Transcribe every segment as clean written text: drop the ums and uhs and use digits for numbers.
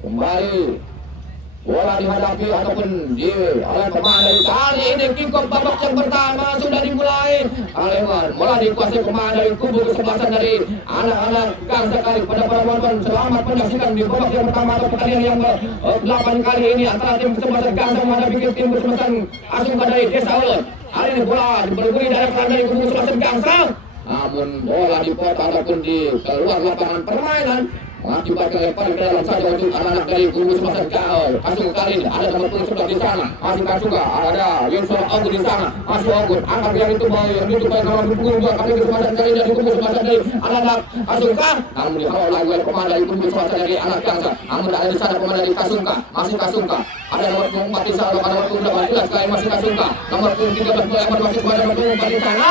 Kembali bola dihadapi ataupun oleh pemain dari kali ini kick off babak yang pertama sudah dimulai. Bola dikuasai pemain dari kubu kesebelasan dari anak-anak Gang Sekali. Pada para penonton selamat menyaksikan di babak yang pertama atau pertandingan yang 8 kali ini antara tim kesebelasan Gang menghadapi tim kesebelasan Asungka dari Desa Ulun. Hari ini bola diberi dari peran dari kubu kesebelasan Gangsa. Namun bola dipotong ataupun di keluar lapangan permainan. Mengakibatkan lemparan ke dalam saja untuk anak-anak dari kubu kesebelasan Kasung kali ini. Ada nomor punggung sebelah di sana, masih Kasungka. Ada Yusuf Ogun di sana, masih Ogun. Angkat yang itu yang ditupai nomor punggung 2 kali kesebelasan kali dari kubu kesebelasan dari anak-anak Kasungka. Namun dihalau lagi oleh pemain dari kubu kesebelasan dari anak Gangsa. Namun ada di sana pemain dari Kasungka, masih Kasungka. Ada nomor punggung 4 di sana, nomor punggung 8 jelas kali masih Kasungka. Nomor punggung 13 melempar masih kepada nomor punggung 4 di sana.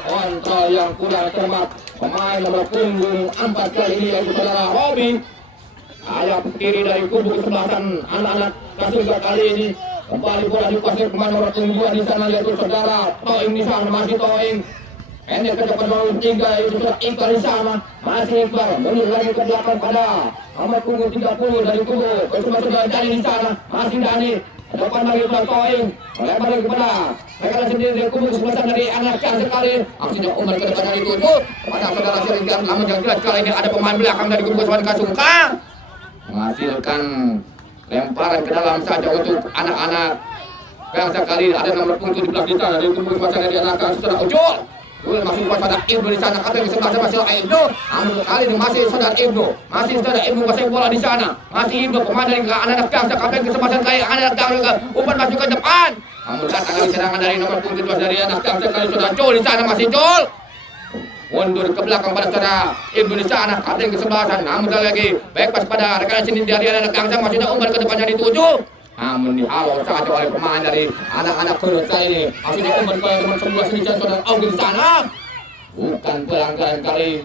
Kontrol yang kurang cermat pemain nomor punggung 4 kali ini yaitu saudara Robi. Ayah kiri dari kubu kesebelasan anak-anak Kasungka kali ini. Kembali bola dikuasai pemain nomor punggung 2 di sana yaitu saudara Toing di sana, masih Toing. Pendek ke depan nomor 3 yaitu saudara Iqbal di sana, masih Iqbal. Mundur lagi ke belakang pada nomor punggung 30 dari kubu kesebelasan Dani di sana, masih Dani. Depan lagi kepada Toing, melebar lagi kepada mereka sendiri dari kubu kesebelasan dari anak Gang Sekali. Aksinya umur ke depan dari tujuh kepada saudara Siringkan. Namun yang jelas kali ini ada pemain belakang dari kubu kesebelasan Kasungka menghasilkan lemparan ke dalam saja untuk anak-anak Gang Sekali. Ada nomor punggung 17 di sana dari kubu kesebelasan dari anak Gang saudara Ujul. Masih pada Ibnu di sana, kata yang sebelah masih Ibnu. Namun kali ini masih saudara Ibnu, masih saudara Ibnu masih bola di sana, masih Ibnu pemain dari anak-anak Gangsa, kata yang kesempatan kali anak-anak Gangsa umpan masuk ke depan. Namun datang lagi serangan dari nomor punggung 17 dari anak Gangsa kali saudara Jol di sana, masih Jol. Mundur ke belakang pada saudara Ibnu di sana, kata yang kesebelasan. Namun lagi baik pas pada rekan sini dari anak Gangsa masih ada umpan ke depannya dituju. Namun dihalau saja oleh pemain dari anak-anak Gangsa ini. Akhirnya umpan ke nomor 11 ini saudara Augi di sana. Bukan pelanggaran kali.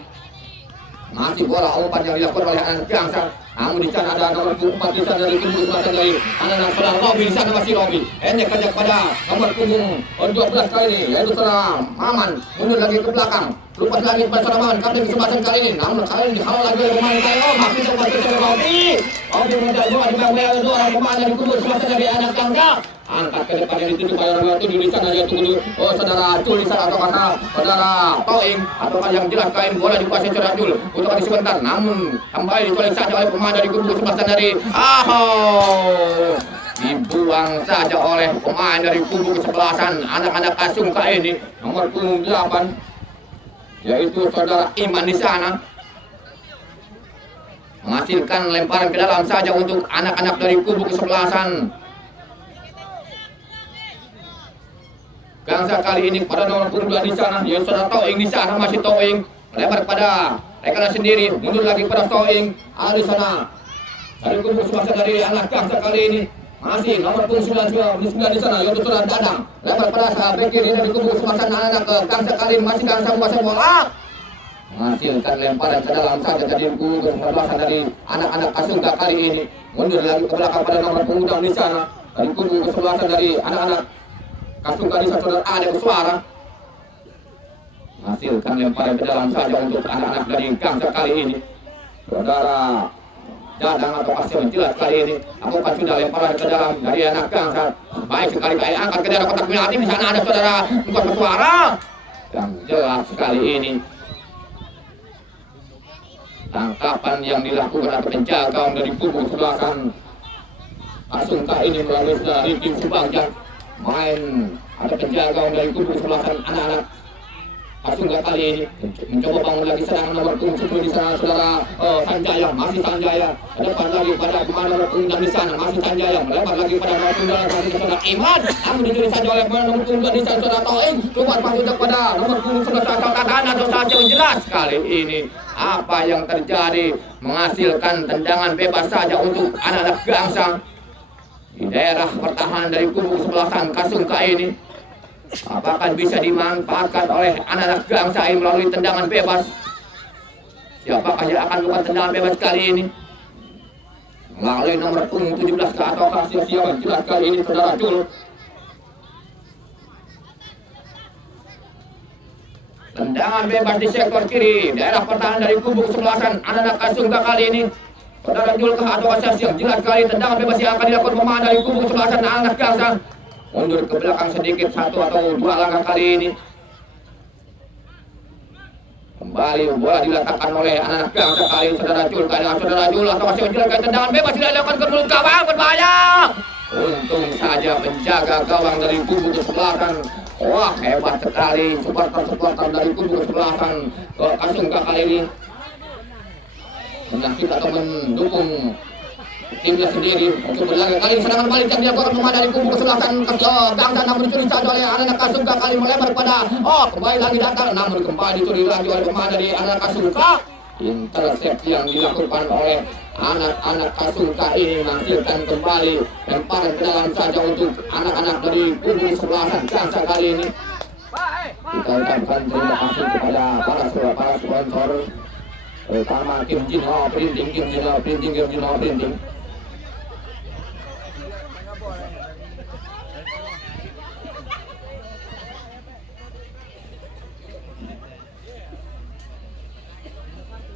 Masih bola umpan yang dilakukan oleh anak Gangsa. Namun di sana ada nomor 4 di sana dari kubu kesebelasan dari anak-anak saudara Robi di sana, masih Robi. Pendek saja pada nomor punggung 12 kali ini yaitu saudara Maman. Mundur lagi ke belakang. Lupas lagi kepada saudara Maman, kapten kesebelasan kali ini. Namun kali ini dihalau lagi oleh pemain Tayo. Masih coba saudara Robi. Robi mengejar bola di belakang dua orang pemain dari kubu kesebelasan dari anak Gangsa. Angkat ke depan yang dituju pada nomor 7 di sana yaitu saudara Jul di sana, atau kata saudara Toing, atau yang jelas kain bola dikuasai saudara Jul untuk tadi sebentar. Namun kembali dicolek saja oleh pemain dari kubu kesebelasan dari dibuang saja oleh pemain dari kubu kesebelasan anak-anak Kasungka ini. Nomor punggung 8 yaitu saudara Iman di sana menghasilkan lemparan ke dalam saja untuk anak-anak dari kubu kesebelasan Gangsa kali ini pada nomor punggung 2 di sana yaitu saudara Toing di sana, masih Toing lebar pada rekan sendiri. Mundur lagi pada Toing. Ada di sana dari kubu kesebelasan dari anak Gangsa kali ini masih nomor punggung 9 di sana yaitu saudara Dadang. Lebar pada sahabat kiri dari kubu kesebelasan anak Gangsa kali ini, masih Gangsa menguasai bola. Menghasilkan lemparan ke dalam saja dari kubu kesebelasan dari anak-anak Kasungka kali ini. Mundur lagi ke belakang pada nomor punggung di sana dari kubu kesebelasan dari anak-anak Kasungka di saudara ada suara. Hasilkan lemparan ke dalam saja untuk anak-anak dari Gangsa kali ini. Saudara Dadang atau Pasir jelas kali ini. Apakah sudah lemparan ke dalam dari anak Gangsa? Baik sekali kali angkat ke daerah kotak penalti. Di sana ada saudara bukan suara. Yang jelas sekali ini tangkapan yang dilakukan atau penjagaan dari kubu kesebelasan Kasungka ini melalui dari tim Subangjang. Main ada penjaga dari kubu kesebelasan anak-anak Kasungka kali ini mencoba bangun lagi serangan nomor punggung 10 di sana saudara Sanjaya, masih Sanjaya. Depan lagi pada pemain nomor punggung 6 di sana, masih Sanjaya. Melebar lagi pada nomor punggung 2 saudara Iman. Namun dicuri saja oleh pemain nomor punggung 2 di sana saudara Toing. Coba masuk kepada nomor punggung 11 saudara Dadang atau saja menjelas kali ini apa yang terjadi, menghasilkan tendangan bebas saja untuk anak-anak Gangsa di daerah pertahanan dari kubu kesebelasan Kasungka ini. Apakah bisa dimanfaatkan oleh anak-anak Gangsa ini melalui tendangan bebas? Siapakah yang akan melakukan tendangan bebas kali ini? Melalui nomor punggung 17 ke atau siapa jelas kali ini saudara Jul. Tendangan bebas di sektor kiri daerah pertahanan dari kubu kesebelasan anak-anak Kasungka kali ini. Saudara Julkah atau asas yang jelas kali tendangan bebas yang akan dilakukan pemain dari kubu kesebelasan anak Gangsa. Mundur ke belakang sedikit satu atau dua langkah kali ini. Kembali bola diletakkan oleh anak Gangsa kali ini saudara Julkah dengan saudara Jul atau asas yang jelas kali tendangan bebas tidak dilakukan ke mulut gawang berbahaya. Untung saja penjaga gawang dari kubu kesebelasan. Wah hebat sekali supporter dari kubu kesebelasan Kasungka kali ini menyakit atau mendukung timnya sendiri untuk berlaga kali serangan balik yang dilakukan pemain dari kubu kesebelasan Gangsa namun dicuri saja oleh anak Kasungka kali melebar pada kembali lagi datang namun kembali dicuri lagi oleh pemain dari anak Kasungka. Intercept yang dilakukan oleh anak-anak Kasungka ini menghasilkan kembali lemparan ke dalam saja untuk anak-anak dari kubu kesebelasan Gangsa kali ini. Kita ucapkan terima kasih kepada para sponsor terutama Kim Jinho Printing.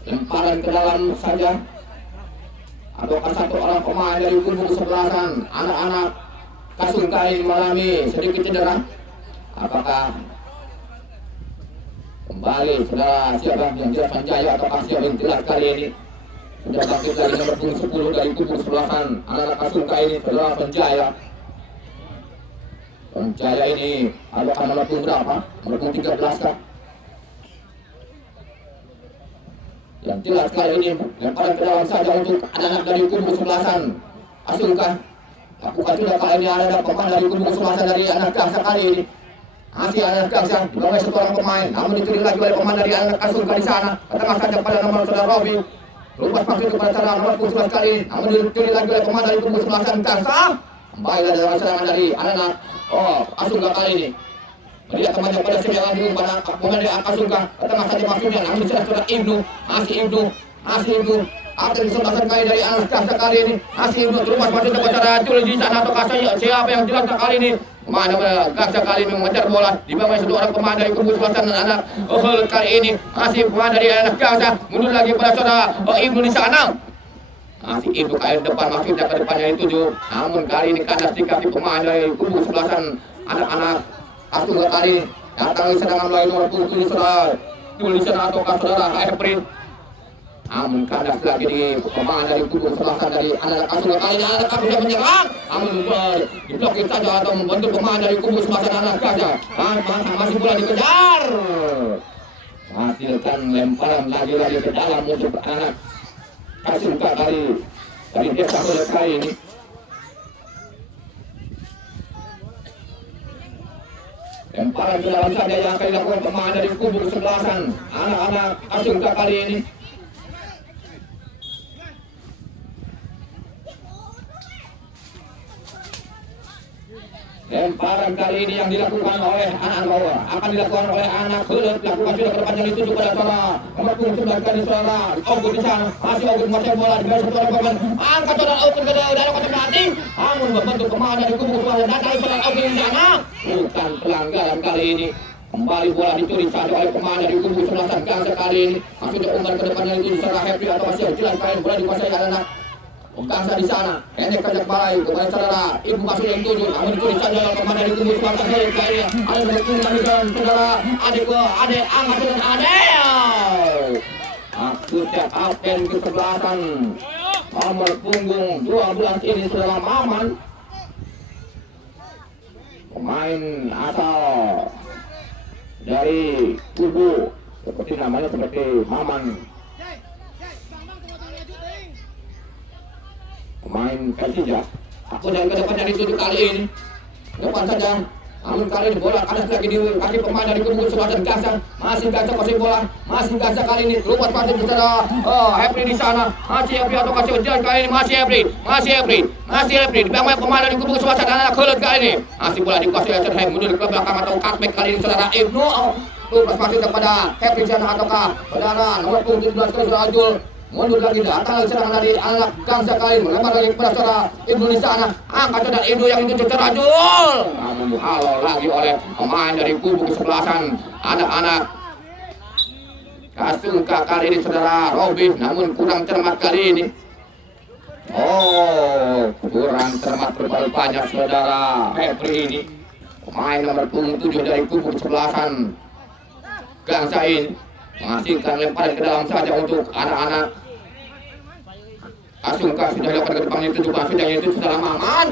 Lemparan ke dalam saja. Ataukah satu orang pemain dari kubu kesebelasan anak-anak Kasungka ini mengalami sedikit cedera? Apakah kembali saudara siapa yang jelas Sanjaya atau siapa yang jelas kali ini sudah bangkit lagi nomor 10 dari kubu kesebelasan anak-anak Kasungka ini saudara Sanjaya ini apakah nomor berapa? Nomor 13 kah? Yang jelas kali ini lemparan ke dalam saja untuk anak-anak dari kubu kesebelasan Kasungka. Apakah tidak kali ini ada pemain dari kubu kesebelasan dari anak Gangsa kali ini? Masih anak Gangsa dibawa satu orang pemain, namun dicuri lagi oleh pemain dari anak Kasungka di sana. Tengah saja pada nomor saudara Robi. Lupas maksud kepada saudara nomor 11 kali, namun dicuri lagi oleh pemain dari kubu kesebelasan Gangsa. Kembali dalam serangan dari anak-anak Kasungka kali ini. Melihat temannya pada serangan di pada pemain dari Kasungka. Tengah saja maksudnya, namun diserang saudara Ibnu. Masih Ibnu. Akan disebabkan kali dari anak Gangsa kali ini. Masih Ibnu terus masuk ke saudara Jul di sana atau siapa yang jelas kali ini. Pemain Gangsa kali ini mengejar bola di bawah satu orang pemain dari kubu kesebelasan anak kali ini. Masih pemain dari anak Gangsa mundur lagi pada saudara Ibnu di sana. Masih Ibnu kali depan maksudnya ke depannya itu tujuh. Namun kali ini kandas di kaki pemain dari kubu kesebelasan anak-anak Kasungka kali datang serangan melalui nomor 7 saudara Jul di sana atau saudara April. Namun kandas lagi di pemain dari kubu kesebelasan dari anak Kasungka kali ini anak Kasungka menyerang. Namun diblokir saja atau membentuk pemain dari kubu kesebelasan anak Gangsa. Masih bola dikejar. Hasilkan lemparan lagi ke dalam untuk anak Kasungka kali dari desa kali ini. Lemparan ke dalam saja yang akan dilakukan pemain dari kubu kesebelasan anak-anak Kasungka kali ini. Lemparan kali ini yang dilakukan oleh anak bawah akan dilakukan oleh anak Helet, dilakukan sudah ke depannya dituju pada saudara nomor 11 kali saudara Ogun di sana. Masih bola di bawah satu orang pemain angkat saudara Ogun ke dalam kotak penalti. Namun membentuk pemain dari kubu kesebelasan datang saudara Ogun di sana. Bukan pelanggaran kali ini. Kembali bola dicuri saja oleh pemain dari kubu kesebelasan Gangsa kali ini. Masih umpan ke depannya itu saudara Happy atau masih jelas kali bola dikuasai anak Gangsa di sana, pendek kajak balai kepada saudara Ibu masuk yang tujuh, namun ditulis saja oleh pemain dari kubu kesebelasan Helet kali ini. Ada berkembang di dalam saudara adik angkat dengan adik. Maksudnya kapten kesebelasan nomor punggung 12 ini saudara Maman, pemain asal dari kubu seperti namanya seperti Maman. Pemain Persija. Aku dan ke depan dari 7 kali ini. Depan saja. Namun kali ini bola kanan lagi di kaki pemain dari kubu kesebelasan Gangsa. Masih Gangsa kasih bola. Masih Gangsa kali ini. Lupas pasir bersama April di sana. Masih April atau kasih jalan kali ini. Masih April. Di bawah pemain dari kubu kesebelasan anak Helet kali ini. Masih bola dikuasai oleh Serhem mundur ke belakang atau cutback kali ini saudara Ibnu. Lupas pasir kepada April di sana ataukah saudara nomor 17 kali saudara Jul. Mundur lagi datang lagi serangan dari anak Gangsa kali melempar lagi kepada saudara Ibnu di sana. Angkat saudara Ibnu yang itu saudara Jul. Namun dihalau lagi oleh pemain dari kubu kesebelasan anak-anak Kasungka kali ini saudara Robi. Namun kurang cermat kali ini. Oh, kurang cermat rupanya saudara Febri ini. Pemain nomor punggung 7 dari kubu sebelasan Gangsa ini mengasingkan lemparan ke dalam saja untuk anak-anak Asungka. Sudah dapat ke depannya itu juga sudah itu sudah aman.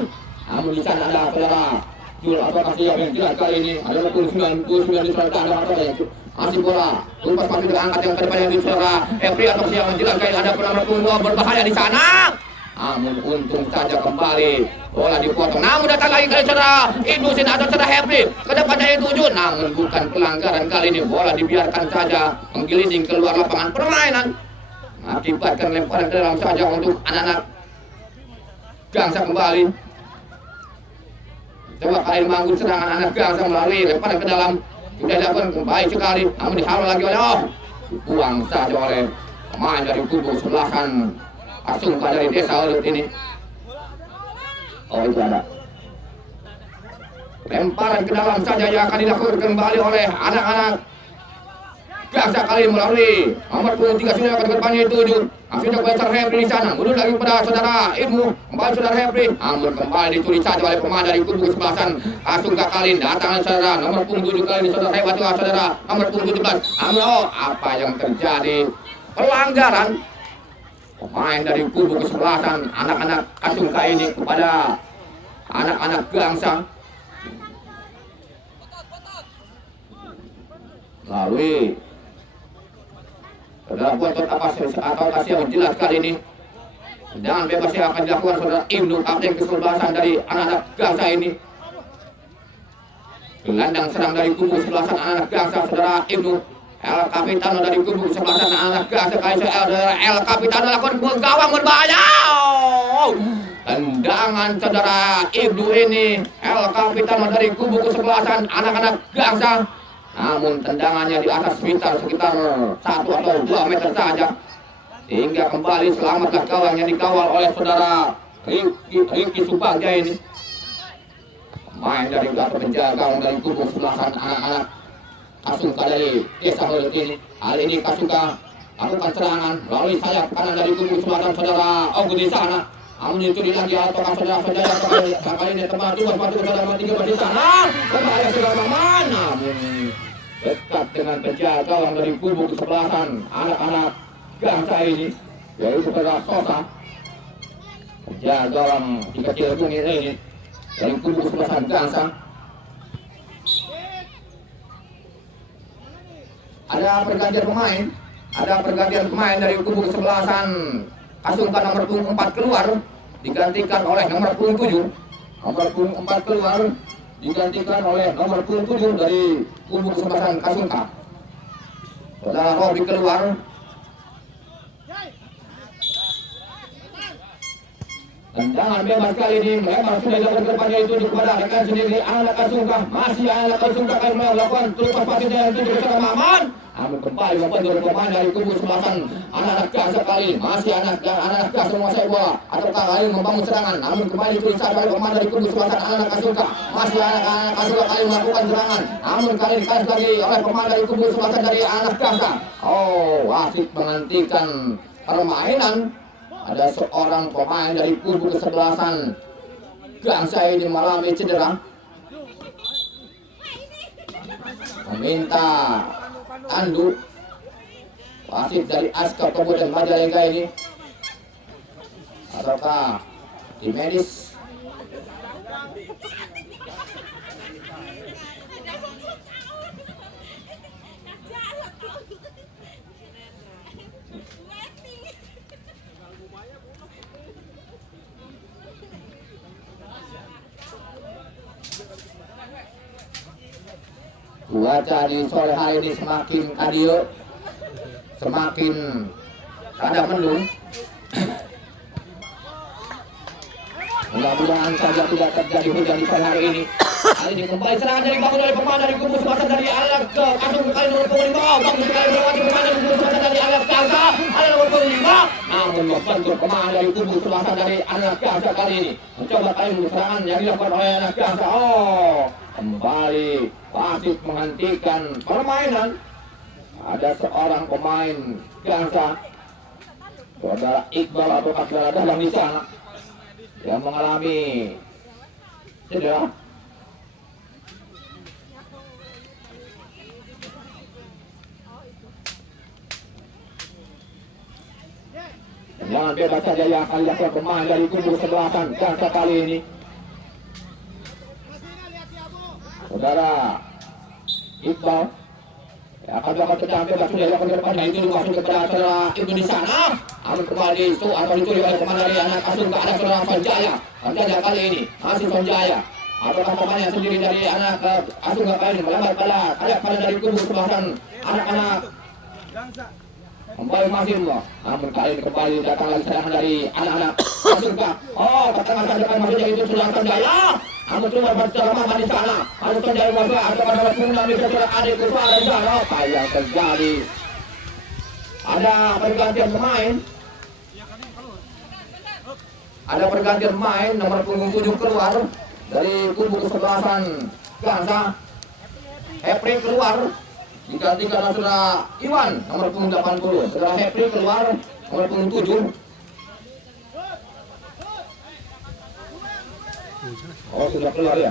Namun di sana ada saudara Jul atau kasih yang jelas kali ini ada 29 di saudara ada apa ya? Masih bola, lepas masih diangkat yang ke depannya di saudara Febri atau yang jelas kali ada nomor punggung berbahaya di sana. Namun untung saja kembali bola dipotong. Namun datang lagi kali saudara Indusin atau saudara Hefri ke depannya itu. Namun bukan pelanggaran kali ini, bola dibiarkan saja menggelinding keluar lapangan permainan, mengakibatkan lemparan ke dalam saja untuk anak-anak Gangsa kembali. Coba kali membangun serangan anak Gangsa melalui lemparan ke dalam, sudah dilakukan kembali sekali, namun dihalau lagi oleh buang saja oleh pemain dari kubu sebelasan Asungka dari desa Olut ini. Oh, itu ada lemparan ke dalam saja yang akan dilakukan kembali oleh anak-anak Gangsa kali melalui nomor 23 sudah akan ke depannya itu 7. Sudah besar Hefri di sana, mundur lagi pada saudara Ibnu, kembali saudara Hefri, namun kembali dicuri saja oleh pemain dari kubu sebelasan Asungka kali. Datang saudara nomor 7 kali ini saudara hebat juga saudara nomor 17. Namun apa yang terjadi? Pelanggaran pemain dari kubu kesebelasan anak-anak Asungka ini kepada anak-anak Gangsa. Lalu saudara buat apa atau kasih yang jelas kali ini. Jangan bebas yang akan dilakukan saudara Ibnu, kapten kesebelasan dari anak-anak Gangsa ini. Gelandang serang dari kubu kesebelasan anak-anak Gangsa saudara Ibnu. El Capitano dari kubu sebelasan anak Gangsa kali El Capitano lakukan gawang berbahaya. Tendangan saudara Ibnu ini El Capitano dari kubu kesebelasan anak-anak Gangsa. Namun tendangannya di atas sekitar 1 atau 2 meter saja, hingga kembali selamatlah gawang yang dikawal oleh saudara Riki Subagja ini. Pemain dari atau penjaga gawang dari kubu sebelasan anak-anak Asungka dari desa Olut ini. Kali ini Asungka lakukan serangan melalui sayap kanan dari kubu sebelasan saudara Ogut di sana. Namun itu lagi atau saudara-saudara kali ini tempat itu sepatu saudara 3 di sana. Kembali saudara Maman, namun dekat dengan penjaga gawang dari kubu kesebelasan anak-anak Gangsa ini, yaitu saudara Sosa, penjaga gawang di kecil bungin ini dari kubu kesebelasan Gangsa. Ada pergantian pemain dari kubu kesebelasan Asungka nomor punggung 4 keluar digantikan oleh nomor punggung 7. Nomor punggung 4 keluar digantikan oleh nomor punggung 7 dari kubu kesebelasan Asungka. Saudara Robi keluar. Tendangan bebas kali ini melebar sudah dilakukan ke depannya itu kepada rekan sendiri anak Asungka. Masih anak Asungka akan melakukan terlepas pasirnya itu bersama Maman. Namun kembali membantu pemain dari kubu sebelasan anak-anak Gangsa kali ini. Masih anak-anak Gangsa menguasai bola ataukah kali membangun serangan. Namun kembali diperiksa oleh pemain dari kubu sebelasan anak-anak Asungka. Masih anak-anak Asungka kali melakukan serangan. Namun kali dikasih lagi oleh pemain dari kubu sebelasan dari anak Gangsa. Oh, wasit menghentikan permainan. Ada seorang pemain dari kubu kesebelasan Gangsa ini mengalami cedera, meminta tandu. Wasit dari Aska Kabupaten Majalengka ini ataukah tim medis. Cuaca di sore hari ini semakin kadieu, semakin ada mendung. Mudah-mudahan saja tidak terjadi hujan di sore hari ini. Kali ini kembali serangan dari bangun oleh pemain dari kubu sebelasan dari anak ke Asungka kali nomor 5. Bagus sekali melewati pemain dari kubu sebelasan dari anak Gangsa. Ada nomor 5. Namun membantu pemain dari kubu sebelasan dari anak Gangsa kali ini mencoba kali serangan yang dilakukan oleh anak Gangsa. Oh, kembali wasit menghentikan permainan. Ada seorang pemain Gangsa saudara Iqbal atau saudara Dahlan di sana yang mengalami cedera. Jangan bebas saja yang akan dilakukan pemain dari kubu sebelasan Gangsa kali ini. Saudara Iqbal akan dilakukan tendangan bebas sudah dilakukan ke depan dan itu masuk kepada saudara Ibnu di sana. Namun kembali itu atau dicuri oleh pemain dari anak asuh ke arah saudara Sanjaya. Sanjaya kali ini masih Sanjaya. Apakah pemain yang sendiri dari anak asuh kali ini melambat balas ada pada dari kubu sebelasan anak-anak kembali masih namun kali ini kembali datang lagi serangan dari anak-anak Asuhka. Oh, katakan saja kan maksudnya itu sudah Sanjaya. Namun cuma bersama di sana. Ada Sanjaya masuk ada pada waktu mengambil secara adik suara di sana. Apa yang terjadi? Ada pergantian pemain. Ada pergantian pemain nomor punggung 7 keluar dari kubu kesebelasan Gangsa. Hepri keluar digantikan oleh saudara Iwan nomor punggung 80. Saudara Hepri keluar nomor punggung 7. Oh, sudah keluar ya.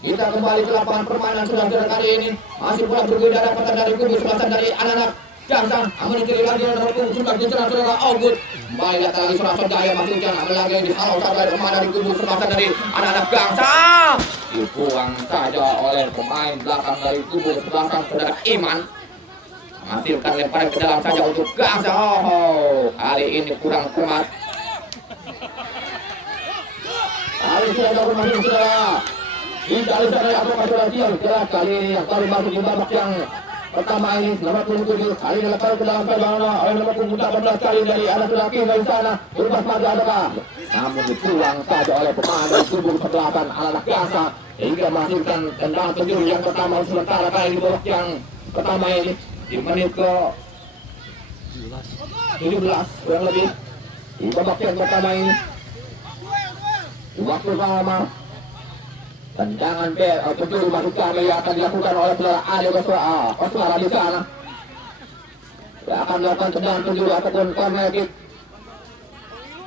Kita kembali ke lapangan permainan saudara kali ini. Masih pula berbeda dapatan dari kubu sebelasan dari anak-anak Gangsa. Namun dikiri lagi nomor punggung sudah dicerah saudara Augut. Kembali datang lagi saudara Sanjaya masih hujan. Namun lagi dihalau saudara pemain dari kubu sebelasan dari anak-anak Gangsa. Dibuang saja oleh pemain belakang dari kubu sebelasan saudara Iman. Menghasilkan lemparan ke dalam saja untuk Gangsa. Oh, kali ini kurang kuat. Kali ini sudah bermain saudara. Tidak ada sana yang akan masuk jelas kali ini yang baru masuk di babak yang pertama ini nomor punggung 7 kali ini lepas ke dalam saudara oleh nomor punggung 18 kali dari anak lelaki dari sana berubah maju adakah namun dibuang saja oleh pemain dari kubu sebelasan anak Gangsa hingga menghasilkan tendangan penjuru yang pertama sementara kali di babak yang pertama ini di menit ke 17 kurang lebih di babak yang pertama ini di waktu pertama tendangan penjuru masuk kami yang akan dilakukan oleh saudara Ade Koswara di sana. Dia akan melakukan tendangan penjuru ataupun corner kick.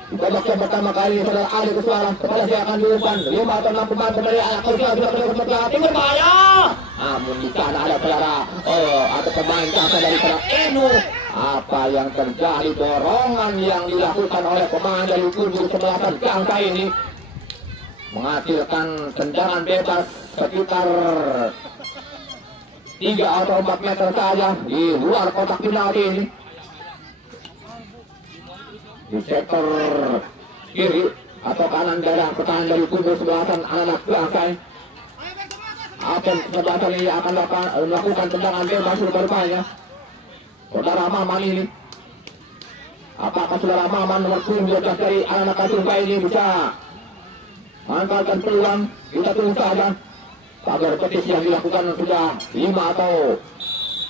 Di babak yang pertama kali saudara Ade Koswara kepada saya akan diumpan 5 atau 6 pemain dari anak Koswara sudah berbahaya timur bahaya. Namun di sana ada saudara atau pemain Gangsa dari saudara Enu. Apa yang terjadi dorongan yang dilakukan oleh pemain dari kubu sebelasan Gangsa ini menghasilkan tendangan bebas sekitar 3 atau 4 meter saja di luar kotak penalti ini di sektor kiri atau kanan daerah pertahanan dari kubu sebelasan anak Gangsa. Apa sebelasan ini akan melakukan tendangan bebas berupaya saudara Maman ini. Apakah saudara Maman nomor punggung 12 dari anak Asuhka ini bisa manfaatkan peluang? Kita tunggu saja agar petisi yang dilakukan sudah 5 atau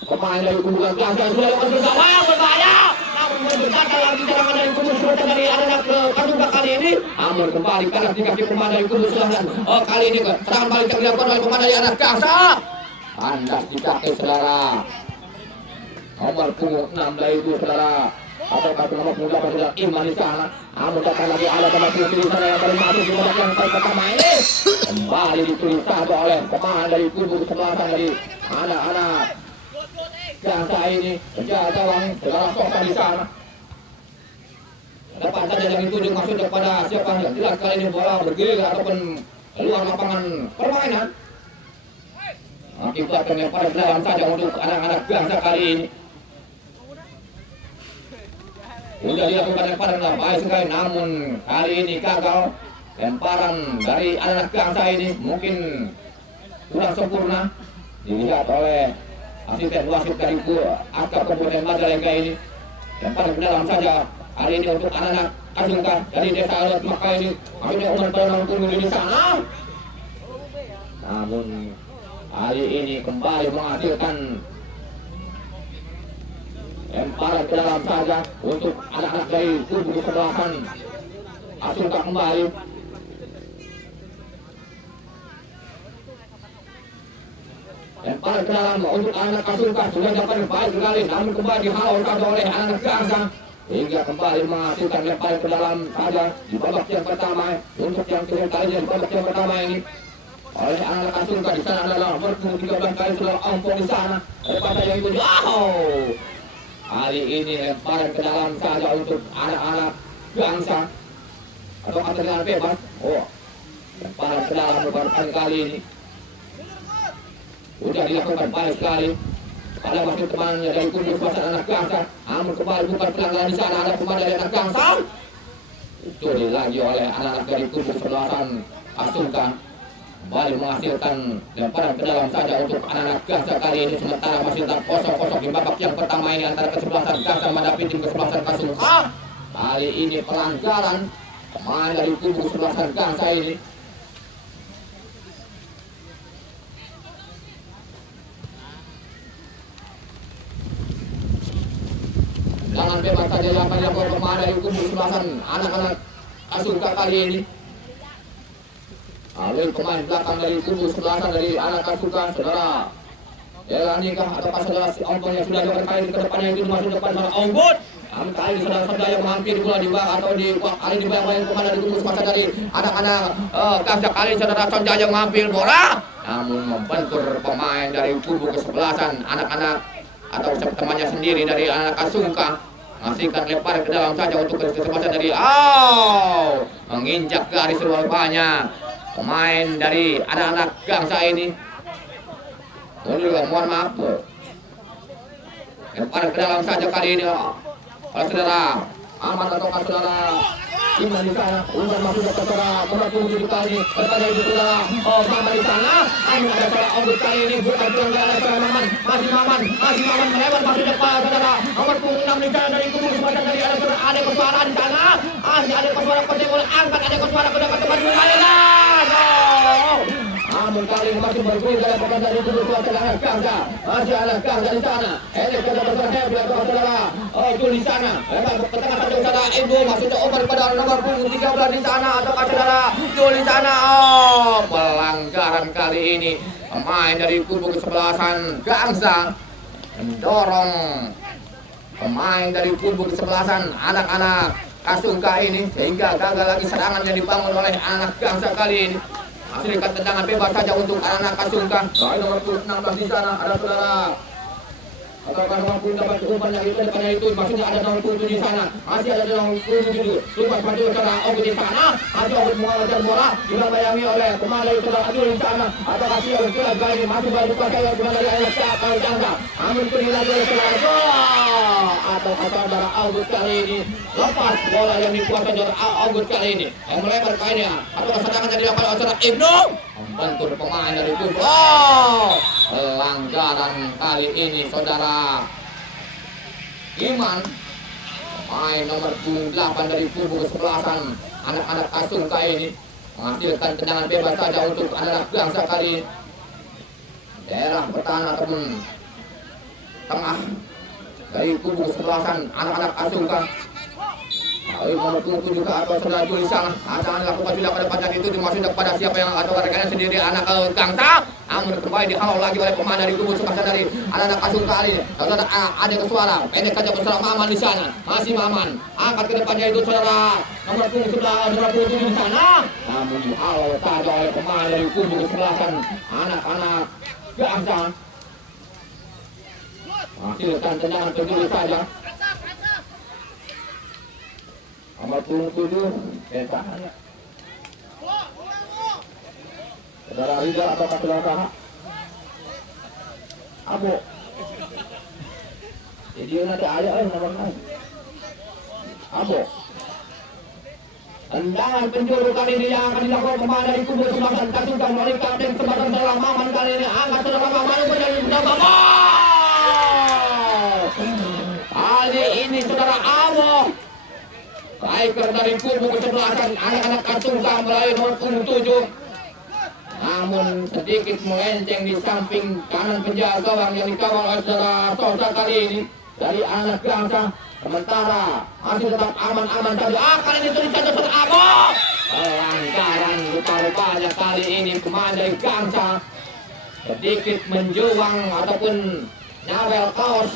pemain dari kubu Gangsa sudah lakukan bersama berbahaya namun berkata lagi serangan dari kubu sebelasan dari anak Asuhka kali ini namun kembali kalah di kaki pemain dari kubu sebelasan. Oh, kali ini serangan balik yang dilakukan oleh pemain dari anak Gangsa kandas di kaki saudara nomor punggung 6 dari itu saudara atau kartu nomor punggung 8 saudara Iman di sana. Namun datang lagi ada nomor punggung di sana yang baru masuk di babak yang pertama ini kembali ditulis saja oleh pemain dari kubu sebelasan dari anak-anak Gangsa ini penjaga gawang saudara Soka di sana. Depan saja yang dituju masuk kepada siapa yang jelas kali ini bola bergilir ataupun keluar lapangan permainan. Akibatkan yang pada dalam saja untuk anak-anak Gangsa kali ini. Sudah dilakukan lemparan baik sekali namun kali ini gagal. Lemparan dari anak Gangsa ini mungkin kurang sempurna dilihat oleh asisten wasit dari Aska Kabupaten Majalengka ini. Lemparan ke dalam saja hari ini untuk anak-anak Asuhka dari desa Alat Maka ini. Akhirnya umpan pada turun di sana. Namun hari ini kembali menghasilkan lemparan ke dalam saja untuk anak-anak dari kubu sebelasan Asuhka kembali. Lemparan ke dalam untuk anak Kasungka sudah dapat baik sekali, namun kembali dihalau saja oleh anak Gangsa hingga kembali menghasilkan lemparan ke dalam saja di babak yang pertama. Untuk yang kedua kalinya di babak yang pertama ini oleh anak Kasungka di sana adalah nomor 13 kali sudah ompong di sana. Lemparan yang itu kali ini lemparan ke dalam saja untuk anak-anak Gangsa atau tendangan bebas. Lemparan ke dalam beberapa kali ini sudah dilakukan baik sekali pada wasit temannya dari kubu sebelah anak Gangsa. Namun kembali bukan pelanggaran di sana, ada pemain dari anak Gangsa. Itu lagi oleh anak-anak dari kubu sebelasan Kasungka. Kembali menghasilkan lemparan ke dalam saja untuk anak-anak Gangsa kali ini, sementara masih tetap kosong-kosong di babak yang pertama ini antara kesebelasan Gangsa menghadapi tim kesebelasan Kasungka. Kali ini pelanggaran pemain dari kubu sebelasan Gangsa ini. Jangan bebas saja yang dilakukan pemain dari kubu sebelasan anak-anak Kasungka kali ini. Lalu pemain belakang dari kubu sebelasan dari anak Kasungka, saudara Delanikah atau saudara si Ompong yang sudah dilakukan kali ke depannya itu masuk depan saudara Onggut. Namun kali saudara-saudara yang menghampiri bola di bawah atau di kali di bawah yang pemain dari kubu sebelasan dari anak-anak Gangsa kali saudara Sonja yang mengambil bola, namun membentur pemain dari kubu kesebelasan anak-anak atau temannya sendiri dari anak Kasungka. Masihkan lemparan ke dalam saja untuk kesebelasan dari menginjak garis rupanya pemain dari anak-anak Gangsa ini. Mohon maaf, lemparan ke dalam saja kali ini oleh saudara Ahmad atau saudara Iman di sana, udah masuk ke saudara nomor 7 kali kepada ibu saudara Maman di sana. Namun ada saudara Onggut kali ini bukan pelanggaran ada saudara Maman, masih Maman melewat masuk depan saudara nomor 6 di sana dari kubu sebelah dari ada saudara Ade Koswara di sana. Masih Ade Koswara percaya boleh angkat Ade Koswara ke depan tempat kali namun kali ini masih bergulir dalam pekan dari kubu sebelah anak Gangsa. Masih anak Gangsa di sana. Ini kita berserah di atas saudara Jul di sana. Lepas ke tengah saja saudara Ibu masih coba pada nomor 13 di sana atau saudara Jul di sana. Pelanggaran kali ini pemain dari kubu kesebelasan Gangsa mendorong pemain dari kubu kesebelasan anak-anak Kasungka ini sehingga gagal lagi serangan yang dibangun oleh anak Gangsa kali ini. Hasilkan tendangan bebas saja untuk anak-anak Kasungka. Dari nomor 16 di sana ada saudara atau nomor 16 umpannya itu depannya itu maksudnya ada nomor 7 di sana. Masih ada nomor 7 lupa sepatu saudara Onggut di sana. Masih Onggut mengajar bola dibayangi oleh pemain dari saudara Adul di sana atau kasih oleh saudara kali ini masih baru dikuasai oleh pemain dari anak Gangsa. Namun kini lagi oleh saudara atau saudara Onggut kali ini lepas bola yang dikuasai oleh Onggut kali ini yang melebar kainnya atau serangan yang dilakukan oleh saudara Ibnu membentur pemain dari kubu. Pelanggaran kali ini saudara Iman, pemain nomor 8 dari kubu kesebelasan anak-anak Kasungka ini menghasilkan tendangan bebas saja untuk anak Gangsa kali ini. Daerah pertahanan ataupun tengah dari kubu kesebelasan anak-anak Kasungka. Lalu nomor 7 ke atas saudara Jul di sana. Jangan dilakukan sudah pada pada itu dimasukkan kepada siapa yang atau rekannya sendiri anak Gangsa. Namun kembali dihalau lagi oleh pemain dari kubu sebelasan dari anak Kasungka ini. Saudara Ade Koswara pendek saja bersama Maman di sana. Masih Maman angkat ke depannya itu saudara nomor 7 di sana. Namun dihalau saja oleh pemain dari kubu kesebelasan anak-anak Gangsa. Hasilkan tendangan berdiri saja. Nomor 7 tahan. Saudara Rizal atau saudara Saha? Abu. Jadi nanti ada nomor 6. Abu. Tendangan penjuru kali ini yang akan dilakukan pemain dari kubu sebelasan Kasungka melalui kapten sebelasan saudara Maman kali ini angkat saudara Maman menjadi mendapat. Kali ini saudara Abu striker dari kubu kesebelasan anak-anak Kasungka melalui nomor 7. Namun sedikit melenceng di samping kanan penjaga gawang yang dikawal oleh saudara Sosa kali ini dari anak Gangsa. Sementara masih tetap aman-aman tadi. Kali ini sudah dicatat saudara Abu. Pelanggaran rupa-rupanya kali ini pemain dari Gangsa sedikit menjuang ataupun nyawel kaos.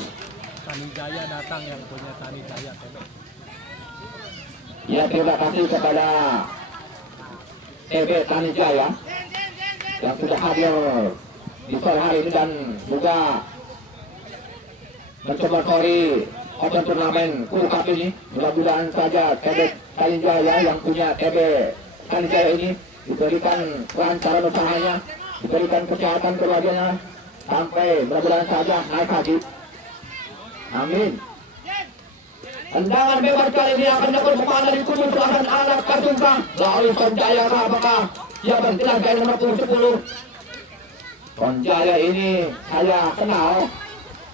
Tani Jaya datang yang punya Tani Jaya TB. Ya, terima kasih kepada TB Tani Jaya yang sudah hadir di sore hari ini dan juga mensponsori open turnamen Kuru Cup ini. Mudah-mudahan saja TB Tani Jaya yang punya TB Tani Jaya ini diberikan kelancaran usahanya, diberikan kesehatan keluarganya sampai mudah-mudahan saja naik haji. Amin. Tendangan bebas kali ini akan dapat pemain dari kubu selatan anak Kasungka melalui Sonjaya. Apakah dia bergerak dari nomor 10? Sonjaya ini saya kenal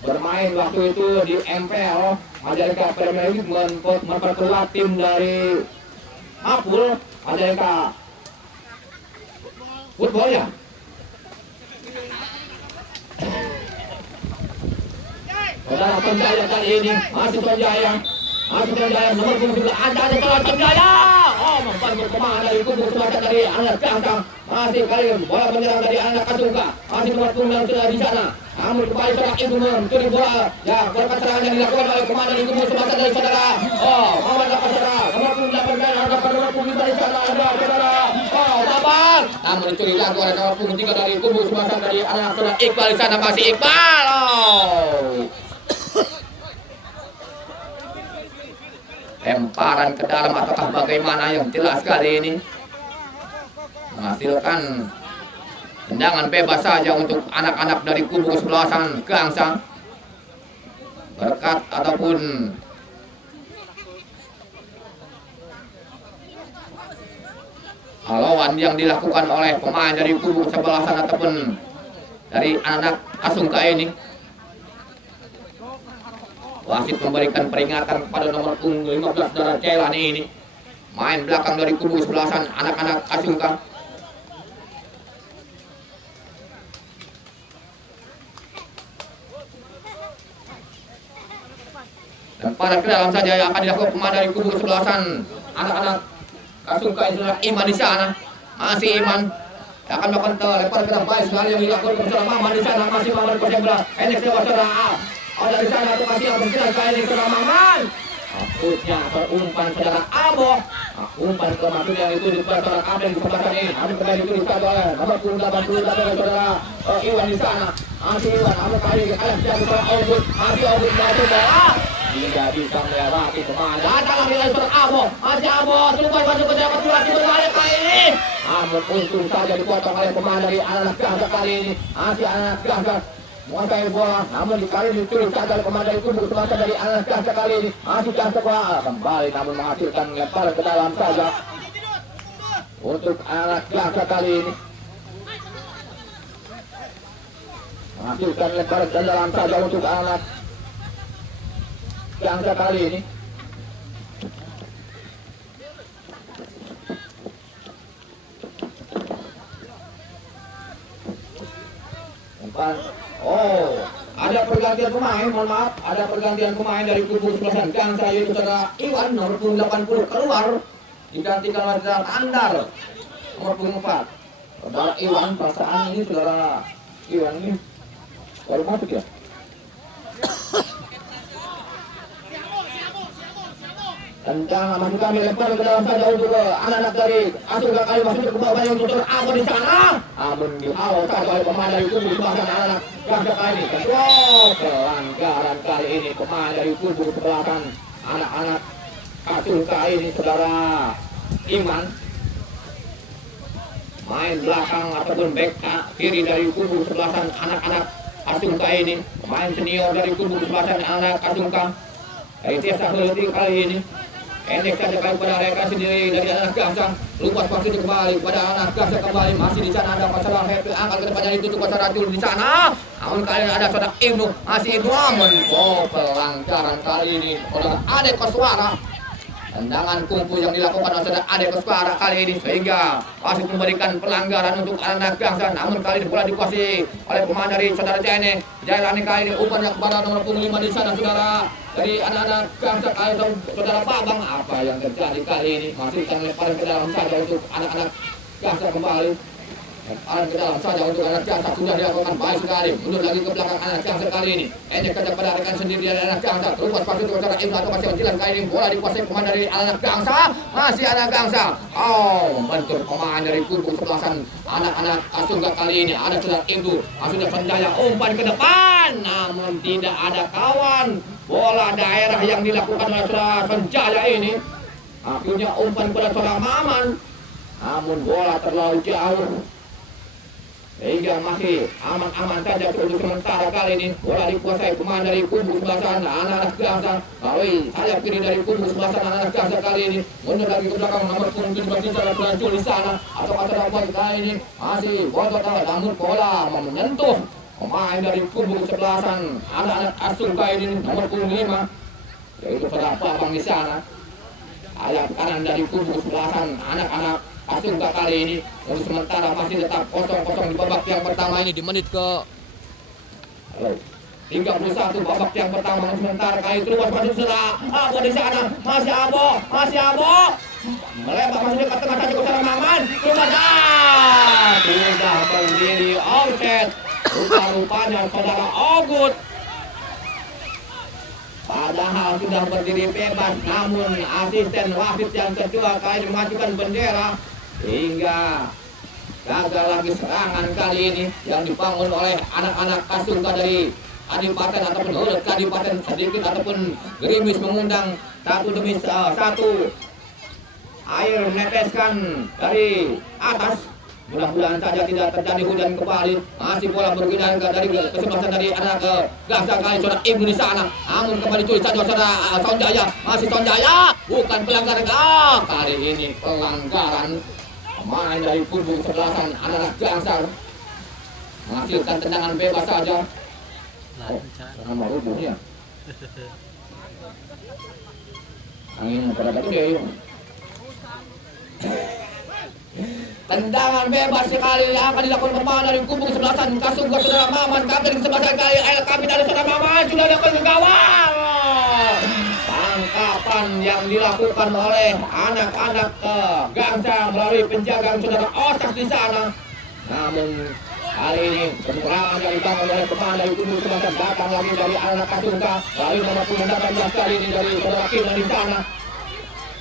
bermain waktu itu di MPL Majalengka Premier League, memperkuat tim dari Apul Majalengka football ya. Saudara Sonjaya kali ini masih Sonjaya nomor 12 ada Sonjaya. Oh, membantu pemain dari kubu selatan dari anak Kasungka. Masih kali bola menyerang dari anak Kasungka. Masih nomor 9 sudah di sana. Namun kembali saudara itu mencuri bola. Ya, bola serangan yang dilakukan oleh pemain dari kubu selatan dari saudara. Oh, Muhammad dapat saudara. Nomor 8 dapat nomor 5 di sana ada saudara. Oh, dapat. Namun dicuri lagi oleh nomor 3 dari kubu selatan dari anak saudara Iqbal di sana, masih Iqbal. Oh. Lemparan ke dalam ataukah bagaimana, yang jelas kali ini menghasilkan tendangan bebas saja untuk anak-anak dari kubu kesebelasan Gangsang. Berkat ataupun halauan yang dilakukan oleh pemain dari kubu kesebelasan ataupun dari anak Kasungka ini, wasit memberikan peringatan kepada nomor 15 saudara Celani ini, main belakang dari kubu sebelasan anak-anak Kasungka. Dan pada ke dalam saja yang akan dilakukan pemain dari kubu sebelasan anak-anak Kasungka itu adalah Iman di sana. Masih Iman akan melakukan lempar ke dalam, baik sekali yang dilakukan bersama Maman di sana. Masih Maman pada bola pendek lewat saudara. Ada di sana tuh masih abang kita kali ini saudara Maman. Maksudnya umpan saudara Abo. Umpan ke maksud yang itu di saudara ada di sebelah sana ini. Ada kembali itu di sana nomor 88 saudara Iwan di sana. Masih Iwan, ada kali ada saudara Obud. Masih Obud masuk bola. Tidak bisa melewati pemain. Datang nilai saudara Abo. Masih Abo terus masuk ke dalam lagi berbalik kali ini. Namun untung saja dipotong oleh pemain dari anak Gangsang kali ini. Masih anak Gangsang menguasai bola, namun dikali dicuri saja oleh pemain dari kubu kesebelasan dari anak Gangsang kali ini. Masih Gangsang bola kembali namun menghasilkan lemparan ke dalam saja untuk anak Gangsang kali ini. Menghasilkan lemparan ke dalam saja untuk anak Gangsang kali ini. Oh, ada pergantian pemain, mohon maaf, ada pergantian pemain dari kubu sebelasan Gangsang, yaitu saudara Iwan nomor 80 keluar, digantikan oleh saudara Andar nomor 4. Saudara Iwan, perasaan ini saudara Iwan ini baru masuk ya. Tendangan masuk kami lempar ke dalam saja untuk anak-anak dari Kasungka kali masuk ke bawah untuk Abo di sana. Namun dihalau saja oleh pemain dari kubu sebelasan anak-anak Gangsang kali ini. Oh, pelanggaran kali ini pemain dari kubu sebelasan anak-anak Kasungka ini saudara Iman. Main belakang ataupun back kiri dari kubu sebelasan anak-anak Kasungka ini. Pemain senior dari kubu sebelasan anak Kasungka. Dari Tiasa Heleting kali ini. Endek saja kali pada mereka sendiri dari anak Gangsang. Lupas waktu itu kembali pada anak Gangsang kembali. Masih di sana ada masalah Happy angkat ke depannya ditutup masalah Racul di sana. Namun kali ini ada saudara Ibnu. Masih Ibnu namun pelanggaran kali ini saudara Ade Koswara. Tendangan kungfu yang dilakukan oleh saudara Ade Koswara kali ini sehingga wasit memberikan pelanggaran untuk anak Gangsang. Namun kali ini bola dikuasai oleh pemain dari saudara Jailani kali ini umpan yang kepada nomor 5 di sana saudara dari anak-anak Gangsang atau saudara Babang. Apa yang terjadi kali ini? Masih lemparan ke dalam saja untuk anak-anak Gangsang kembali. Lemparan ke dalam saja untuk anak Gangsa sudah dilakukan baik sekali. Mundur lagi ke belakang anak Gangsa kali ini. Ejek saja pada rekan sendiri dari anak Gangsa. Terus masuk ke cara Ibnu atau masih menjelang kali ini. Bola dikuasai pemain dari anak Gangsa. Masih anak Gangsa. Oh, membentur pemain dari kubu sebelasan anak-anak Asungga kali ini. Ada sudah Ibnu. Sudah Sanjaya umpan ke depan. Namun tidak ada kawan. Bola daerah yang dilakukan oleh saudara Sanjaya ini. Akhirnya umpan pada saudara Maman. Namun bola terlalu jauh. Sehingga masih aman-aman saja untuk sementara kali ini. Bola dikuasai pemain dari kubu sebelah sana anak-anak Gangsa. Melalui sayap kiri dari kubu sebelah sana anak-anak Gangsa kali ini. Mundur lagi ke belakang nomor punggung 17 secara berlanjut di sana. Atau kata buat kali ini masih bodoh namun bola menyentuh pemain dari kubu sebelah sana anak-anak Asungka ini nomor punggung 5. Yaitu pada Babang di sana. Ayat kanan dari kubu sebelah sana anak-anak Asungka kali ini untuk sementara masih tetap kosong-kosong di babak yang pertama ini di menit ke 31 babak yang pertama sementara kali terus masuk sudah Abo di sana masih Abo melebar masuk ke tengah saja ke sana Maman terus saja sudah berdiri offset rupa-rupanya saudara Ogut padahal sudah berdiri bebas namun asisten wasit yang kedua kali memajukan bendera hingga gagal lagi serangan kali ini yang dibangun oleh anak-anak Asungka dari Adipaten ataupun Huruf Kadipaten sedikit ataupun gerimis mengundang satu demi satu air meneteskan dari atas. Mudah-mudahan saja tidak terjadi hujan kembali. Masih bola berpindah dari kesebelasan dari anak Gangsa kali saudara Ibnu di sana. Namun kembali curi saja saudara Sonjaya. Masih Sonjaya. Bukan pelanggaran. Kali ini pelanggaran pemain dari kubu sebelasan anak Gangsa menghasilkan tendangan bebas saja. Nama rubuhnya. Angin pada gede. Tendangan bebas sekali yang akan dilakukan pemain dari kubu sebelasan Kasungga saudara Maman. Kapten sebelasan kali kami dari saudara Maman sudah dapat ke gawang. Tangkapan yang dilakukan oleh anak-anak Gangsa melalui penjagaan saudara Osas di sana. Namun kali ini penyerangan yang dibangun oleh pemain dari kubu sebelasan datang lagi dari anak Kasungga. Lalu nomor 18 kali ini dari saudara Kina di sana.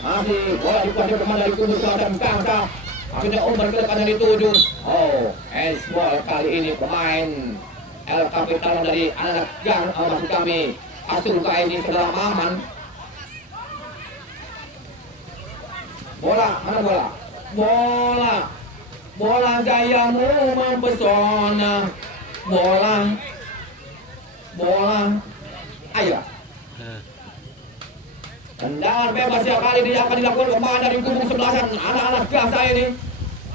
Masih bola dikuasai pemain dari kubu sebelasan Gangsa. Akhirnya umpan ke depan yang dituju. Oh, S-ball kali ini pemain El Capital dari anak gang maksud kami Asungka ini saudara Maman. Bola, mana bola? Bola gayamu mempesona. Bola. Ayo. Tendangan bebas yang kali ini akan dilakukan pemain dari kubu sebelasan anak-anak Gangsa ini.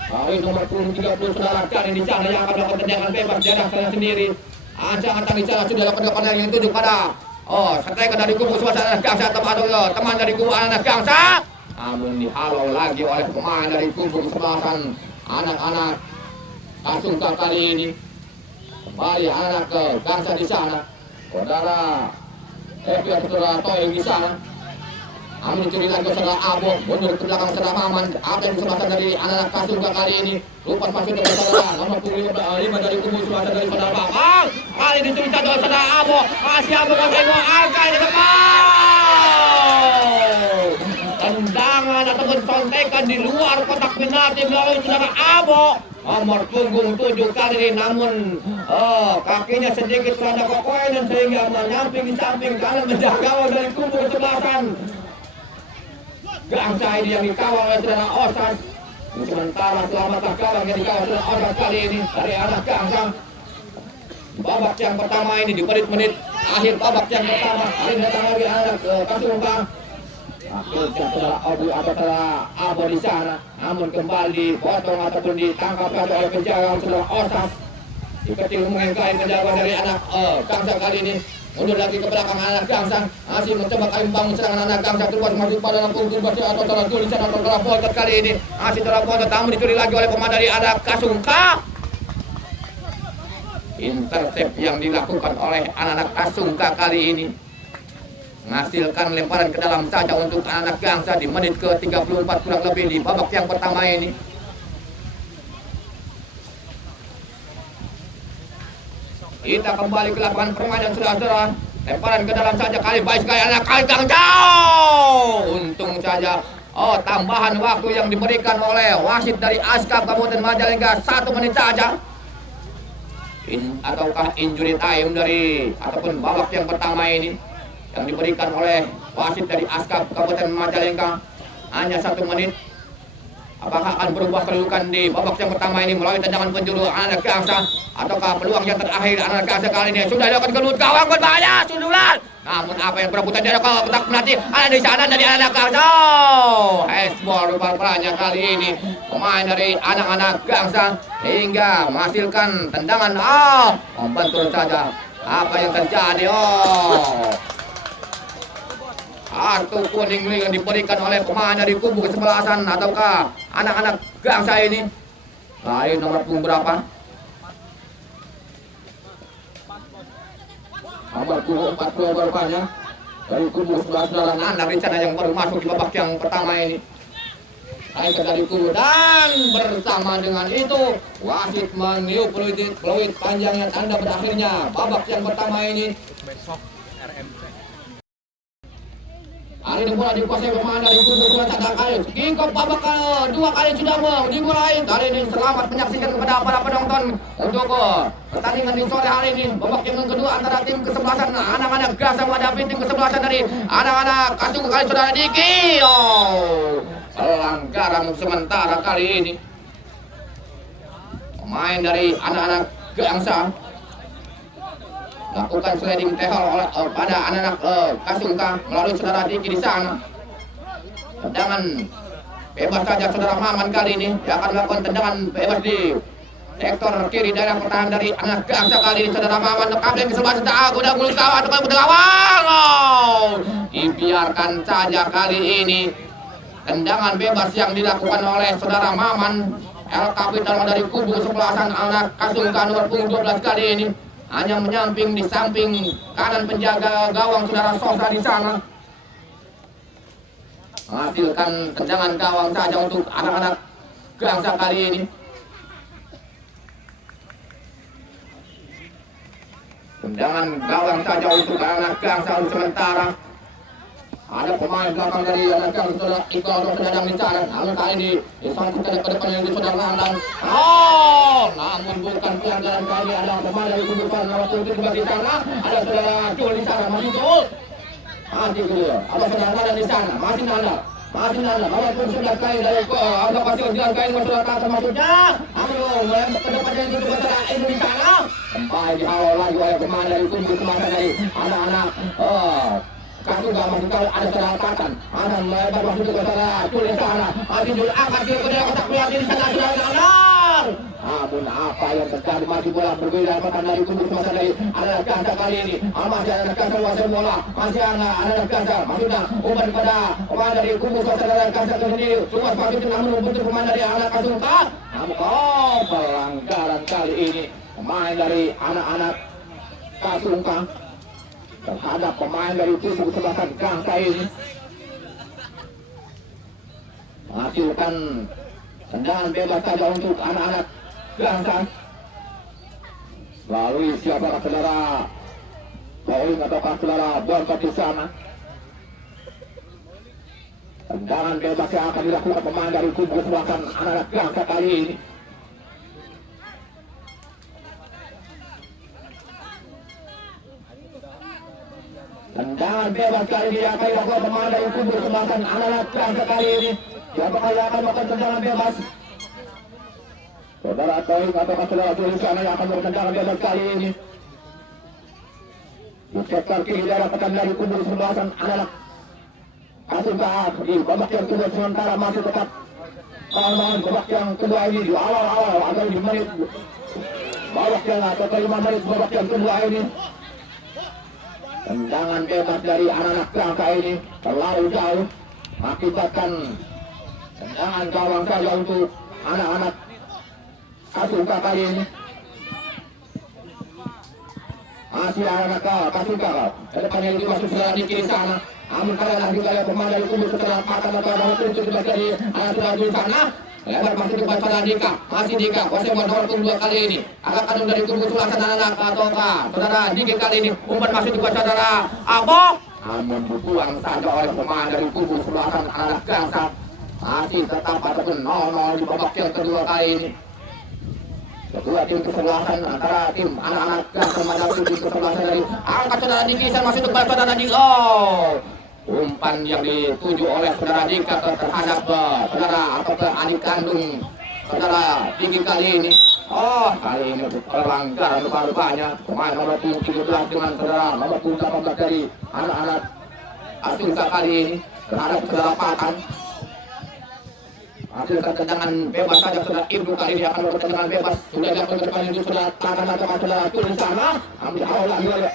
Kali nomor 30 saudara Kani di sana yang akan melakukan tendangan bebas di arah sana sendiri. Ancang-ancang di sana sudah lakukan depan yang dituju pada striker dari kubu sebelasan anak Gangsa atau teman dari kubu anak Gangsa. Namun dihalau lagi oleh pemain dari kubu sebelasan anak-anak Asungka kali ini. Kembali anak ke Gangsa di sana. Saudara Epi atau saudara Toying di sana. Namun dicuri lagi saudara Abo, mundur ke belakang saudara Maman. Ada di sebelasan dari anak-anak Kasungga kali ini. Lupas masuk ke saudara nomor 5 dari kubu sebelasan dari saudara Babang. Kali dicuri saja saudara Abo. Masih Abo kasih gol angka di depan. Tendangan ataupun contekan di luar kotak penalti melalui saudara Abo. Nomor punggung 7 kali ini namun kakinya sedikit terhadap kokoh dan sehingga menyamping di samping kanan menjaga dari kubu sebelasan Gangsa ini yang dikawal oleh saudara Osas. Sementara selamat gawang yang dikawal saudara Osas kali ini dari anak Gangsa. Babak yang pertama ini di menit-menit akhir babak yang pertama. Hari datang lagi anak Kasungga. Akhirnya saudara Obu atau saudara Abo di sana. Namun kembali dipotong ataupun ditangkap oleh penjaga saudara Osas. Diketil mengengkai penjaga dari anak Gangsa kali ini. Mundur lagi ke belakang anak Gangsa. Masih mencoba kali membangun serangan anak Gangsa. Terus masuk pada lampu berbasi atau telah tulisan atau telah potot kali ini. Masih telah potot namun dicuri lagi oleh pemain dari anak Kasungka. Intercept yang dilakukan oleh anak-anak Kasungka kali ini menghasilkan lemparan ke dalam saja untuk anak Gangsa di menit ke 34 kurang lebih di babak yang pertama ini. Kita kembali ke lapangan permainan saudara-saudara. Lemparan ke dalam saja kali baik sekali anak kali jauh. Untung saja. Oh, tambahan waktu yang diberikan oleh wasit dari Askap Kabupaten Majalengka 1 menit saja. Ataukah injury time dari ataupun babak yang pertama ini yang diberikan oleh wasit dari Askap Kabupaten Majalengka hanya 1 menit. Apakah akan berubah kedudukan di babak yang pertama ini melalui tendangan penjuru anak Gangsa, ataukah peluang yang terakhir anak Gangsa kali ini sudah dilakukan kelut gawang berbahaya sundulan. Namun apa yang berebutan dia kalau petak penalti ada di sana dari anak Gangsa. Hezbol rupanya kali ini pemain dari anak-anak Gangsa hingga menghasilkan tendangan membentur saja. Apa yang terjadi? Kartu kuning yang diberikan oleh pemain dari kubu kesebelasan ataukah anak-anak Gangsa ini. Lain nomor punggung berapa? Nomor punggung 40 rupanya dari kubu sebelah saudara anak rencana yang baru masuk di babak yang pertama ini. Lain dari kubu dan bersama dengan itu wasit meniup peluit panjang yang tanda berakhirnya babak yang pertama ini. Besok RMC. Hari ini bola dikuasai pemain dari kubu sebelah cadangan kali. Kingkop babak 2 kali sudah dimulai. Kali ini selamat menyaksikan kepada para penonton untuk pertandingan di sore hari ini. Babak yang kedua antara tim kesebelasan anak-anak Gangsa menghadapi tim kesebelasan dari anak-anak Kasung kali saudara Diki. Pelanggaran sementara kali ini. Pemain dari anak-anak Gangsa lakukan sliding tackle pada anak-anak Kasungka melalui saudara Diki di sana. Tendangan bebas saja saudara Maman kali ini. Dia akan melakukan tendangan bebas di sektor kiri daerah pertahanan dari anak Gangsa kali ini saudara Maman. Kapten ke sebelah sebelah udah gulung sawah atau gawang. Dibiarkan saja kali ini. Tendangan bebas yang dilakukan oleh saudara Maman El Kapitan dari kubu kesebelasan anak Kasungka nomor punggung 12 kali ini. Hanya menyamping di samping kanan penjaga gawang saudara Sosa di sana. Menghasilkan tendangan gawang saja untuk anak-anak Gangsa kali ini. Tendangan gawang saja untuk anak Gangsa untuk sementara. Ada pemain belakang dari anak Gangsa saudara Iqbal sedang di sana. Namun kali ini disangkut ke depan yang di saudara Landang. Namun bukan pelanggaran kali ada pemain dari kubu nomor 7 di sana. Ada saudara Cul di sana masih Cul. Masih kedua. Ada saudara Nanda di sana masih Nanda. Walaupun sudah kali dari ada pasti dengan kain masalah kata maksudnya. Namun ke depan yang di saudara ini di sana. Sampai dihalau lagi oleh pemain dari kubu semasa dari anak-anak Kasungka masih kalau ada saudara Tatan. Ada melebar masuk ke saudara Cul di sana. Masih Cul angkat ke kotak penalti di sana saudara Nanda. Namun apa yang terjadi masih bola berbeda pertahanan dari kubu semasa dari anak Gangsa kali ini. Masih anak Gangsa menguasai bola. Masih anak Gangsa maksudnya umpan kepada pemain dari kubu semasa dari Gangsa sendiri. Luas masuk namun membentur pemain dari anak Kasungka. Namun pelanggaran kali ini pemain dari anak-anak Kasungka terhadap pemain dari kubu kesebelasan Gangsa ini menghasilkan tendangan bebas saja untuk anak-anak Gangsa. Lalu siapa saudara Pauling atau saudara Bontot di sana. Tendangan bebas yang akan dilakukan pemain dari kubu kesebelasan anak-anak Gangsa kali ini. Tendangan bebas kali ini akan dilakukan pemain dari kubu kesebelasan anak-anak Gangsa kali ini. Siapa yang akan melakukan tendangan bebas? Saudara Toing atau saudara Tulisana yang akan melakukan tendangan bebas kali ini. Di sektor kiri daerah pertahanan dari kubu kesebelasan anak-anak Kasungka di babak yang kedua sementara masih tetap kawan-kawan babak yang kedua ini di awal-awal atau di menit babak yang atau 5 menit babak yang kedua ini. Tendangan bebas dari anak-anak Gangsa ini terlalu jauh mengakibatkan tendangan gawang saja untuk anak-anak Kasungka kali ini. Masih anak-anak Kasungka kedepannya lebih masuk setelah di kiri sana. Namun kalah juga ya pemain dari kubu setelah patah atau bahwa itu sudah jadi anak sudah di sana. Lebar masih dibaca Dika, masih Dika, kuasai nomor punggung 2 kali ini. Agak kandung dari kubu selatan anak ataukah saudara Dika kali ini umpan masih dibaca saudara Abok. Namun dibuang saja oleh pemain dari kubu selatan anak Gangsa. Masih tetap ataupun 0-0 di babak yang kedua kali ini. Kedua tim kesebelasan antara tim anak-anak Gangsa menghadapi tim kesebelasan dari angkat saudara Diki masih dibaca saudara Dika. Oh. Umpan yang dituju oleh saudara Dika terhadap saudara atau ke adik kandung saudara Diki kali ini. Oh, kali ini pelanggaran rupa-rupanya pemain nomor 17 dengan saudara nomor 18 dari anak-anak Asungka kali ini terhadap saudara Patan. Hasilkan tendangan bebas saja saudara Ibnu kali ini akan bertendangan bebas. Sudah dapat depan itu saudara Patan atau saudara turun sana. Ambil awal lagi oleh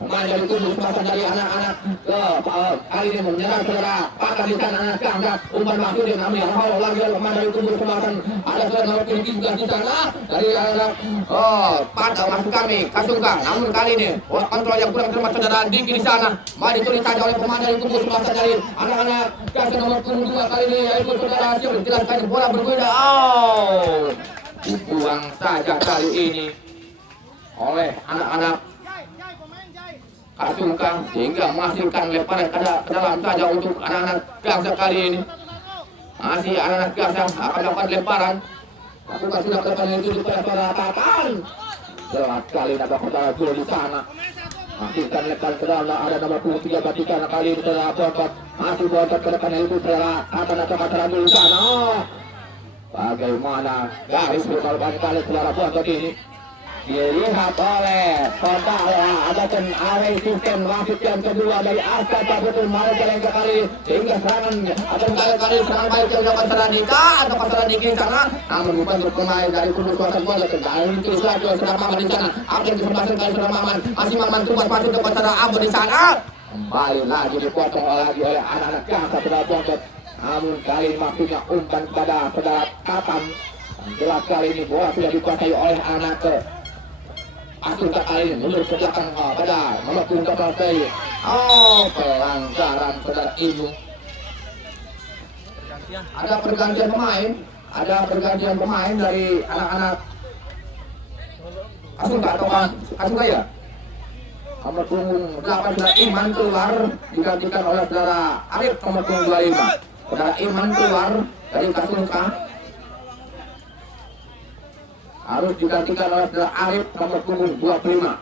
pemain dari kubu selatan dari anak-anak kali ini menyerang saudara Pakar di sana anak Gangsa. Umpan masuk dia ambil hal lagi oleh pemain dari kubu selatan. Ada saudara nomor 7 juga di sana dari anak Pakar masuk kami Kasungka. Namun kali ini bola kontrol yang kurang terima saudara Diki di sana. Mari ditulis saja oleh pemain dari kubu selatan dari anak-anak Gangsa nomor 2 kali ini yaitu saudara Syur. Jelaskan bola berbeda. Oh, dibuang saja kali ini oleh anak-anak Asungka sehingga menghasilkan lemparan ke dalam saja untuk anak-anak Gangsa kali ini. Masih anak-anak Gangsa akan dapat lemparan. Lakukan sudah lemparan itu diperatakan. Jelas kali dapat saudara Jul di sana. Masihkan lemparan ke dalam ada nomor 23 Batikana kali ini saudara Bontot. Masih Bontot ke depan itu saudara saudara Jul di sana. Bagaimana garis berkorban kali saudara Bontot ini dilihat oleh total adapun array sistem wasit yang kedua dari Arka Cabutul Malaysia yang kali sehingga serangan atau kali serangan baik yang dilakukan saudara Dika atau saudara Diki di sana. Namun membantu pemain dari kubu selatan bola kendali itu lagi saudara Maman di sana. Apa yang disebabkan kali saudara Maman masih Maman tumbas masuk ke saudara Abu di sana. Kembali lagi dipotong lagi oleh anak-anak Gangsa saudara Bontot. Namun kali ini maksudnya umpan kepada saudara Katam. Jelas kali ini bola sudah dikuasai oleh anak Asungka kali ini mundur ke belakang pada nomor 17 kali. Oh, pelanggaran saudara Ibu. Ada pergantian pemain dari anak-anak Asungka atau Asungka ya. Nomor punggung 8 saudara Iman keluar digantikan oleh saudara Arif nomor punggung 25. Saudara Iman keluar dari Asungka. Harus digantikan oleh saudara Arif nomor punggung 25.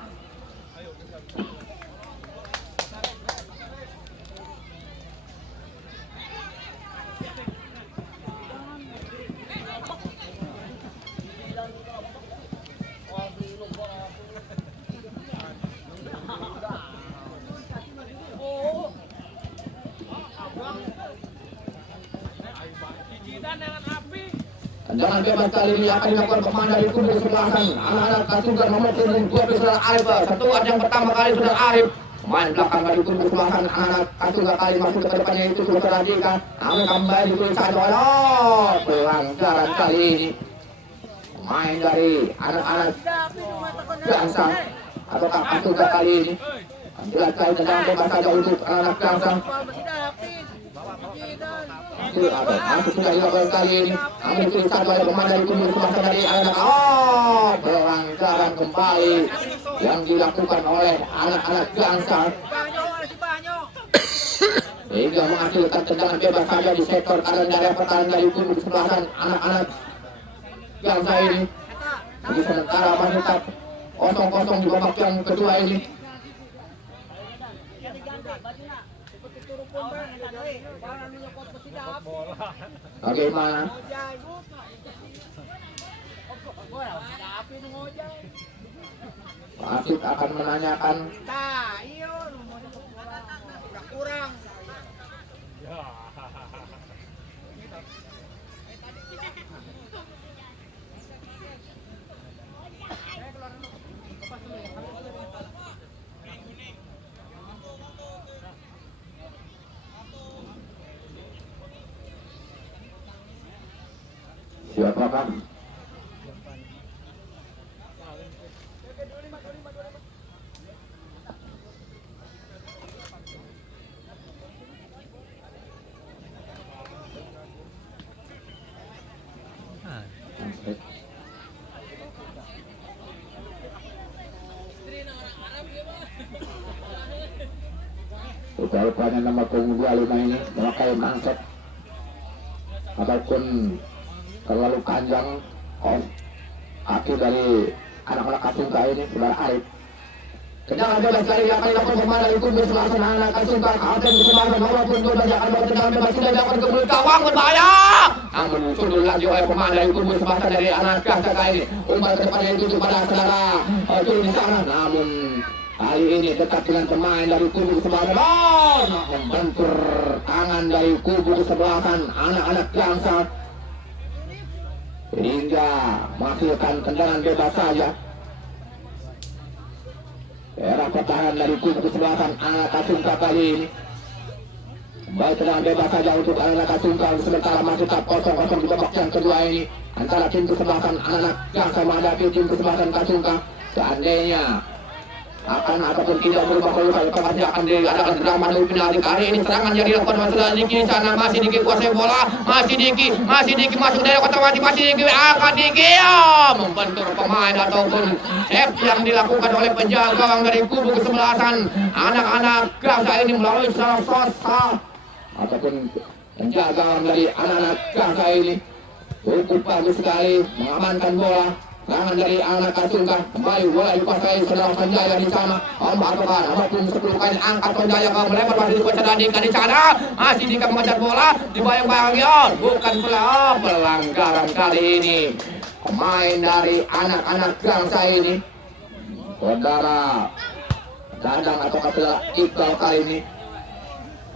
Tendangan bebas kali ini akan dilakukan pemain dari kubu sebelasan anak-anak Kasungka nomor punggung 12 saudara Arif. Sentuhan yang pertama kali saudara Arif. Pemain belakang dari kubu sebelasan anak-anak Kasungka kali masuk ke depannya itu saudara Dika. Namun kembali ditulis saja oleh pelanggaran kali ini. Pemain dari anak-anak Gangsa atau Kasungka kali ini. Jelas kali tendangan bebas saja untuk anak-anak Gangsa. Masih sudah dilakukan kali ini. Namun ditulis saja oleh pemain dari kubu sebelasan dari anak. Oh, pelanggaran kembali yang dilakukan oleh anak-anak Gangsa. Sehingga menghasilkan tendangan bebas saja di sektor kanan dari pertahanan dari kubu sebelasan anak-anak Gangsa ini. Jadi sementara masih tetap 0-0 di babak yang kedua ini. Bagaimana? Wasit akan menanyakan. Siapakah? Rupa-rupanya nomor punggung 25 ini memakai mangset ataupun terlalu panjang kaki dari anak-anak Kasungka ini, saudara Arif. Tendangan bebas kali yang akan dilakukan pemain dari kubu sebelah sana anak Kasungka. Kapten kesempatan nomor punggung 12 akan melakukan tendangan bebas sudah dilakukan ke mulut gawang berbahaya. Namun sundul lagi oleh pemain dari kubu sebelah sana dari anak Kasungka ini. Umpan ke depan yang dituju pada saudara turun di sana. Namun kali ini dekat dengan pemain dari kubu sebelah sana, membentur tangan dari kubu kesebelasan anak-anak Gangsa hingga menghasilkan tendangan bebas saja. Era pertahanan dari kubu kesebelasan anak Kasungka kali ini. Baik, tendangan bebas saja untuk anak Kasungka, sementara masih tetap 0-0 di babak yang kedua ini antara tim kesebelasan anak Gangsa menghadapi tim kesebelasan Kasungka. Seandainya akan ataupun tidak berubah keluar, pasti akan diadakan drama dari penalti. Kali ini serangan yang dilakukan masalah Diki sana, masih Diki kuasai bola, masih Diki masuk dari kotak mati, masih Diki angkat Diki, membentur pemain ataupun save yang dilakukan oleh penjaga gawang dari kubu kesebelasan anak-anak Gangsa ini melalui salah sosok ataupun penjaga gawang dari anak-anak Gangsa ini cukup bagus sekali mengamankan bola. Tangan dari anak Kasungka kembali bola dikuasai saudara Sanjaya di sana. Ombak Tokan maupun 10 kali angkat Sanjaya ke melebar masih dikuasai Dika di sana. Masih Dika mengejar bola dibayang-bayang bukan pelanggaran kali ini. Pemain dari anak-anak Gangsa ini, saudara Dadang atau saudara Iqbal kali ini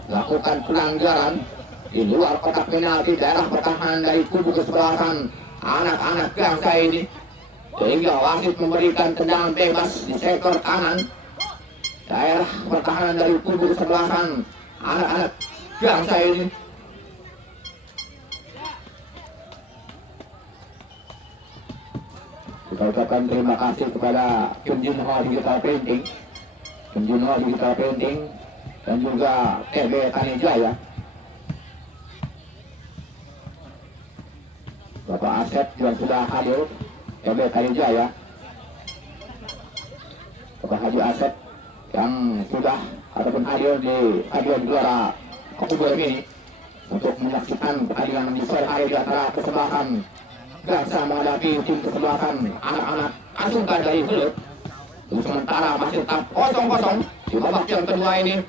lakukan pelanggaran di luar kotak penalti daerah pertahanan dari kubu kesebelasan anak-anak Gangsa ini, sehingga wasit memberikan tendangan bebas di sektor kanan daerah pertahanan dari kubu kesebelasan anak-anak Gangsa ini. Kita ucapkan terima kasih kepada Kim Junho Digital Printing, dan juga TB Tani Jaya, Bapak Asep yang sudah hadir, TB Tani Jaya, Bapak Haji Asep yang sudah ataupun hadir di stadion Gelora Kepulauan ini untuk menyaksikan pertandingan di sore hari di antara kesebelasan Gangsa menghadapi tim kesebelasan anak-anak Kasungka dari Gelut. Sementara masih tetap 0-0 di babak yang kedua ini.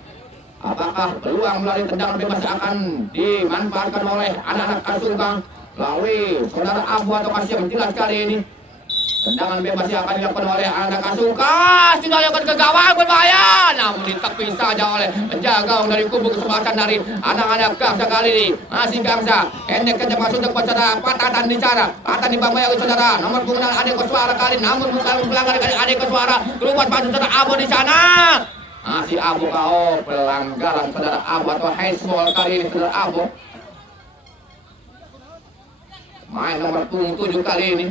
Apakah peluang melalui tendangan bebas akan dimanfaatkan oleh anak-anak Kasungka melalui saudara Abu atau Kasih yang jelas kali ini? Tendangan bebas yang akan dilakukan oleh anak Kasungka sudah dilakukan ke gawang berbahaya, namun ditepis saja oleh penjaga gawang dari kubu kesebelasan dari anak-anak Gangsa kali ini. Masih Gangsa endek kencang masuk ke saudara Patatan di sana, Patatan dibangun oleh saudara nomor punggungan Ade Koswara kali, namun bukan pelanggaran kali Ade Koswara keluar masuk saudara Abu di sana. Masih Abu KO, pelanggaran saudara Abu atau handsball kali ini saudara Abu. Main nomor punggung 7 kali ini.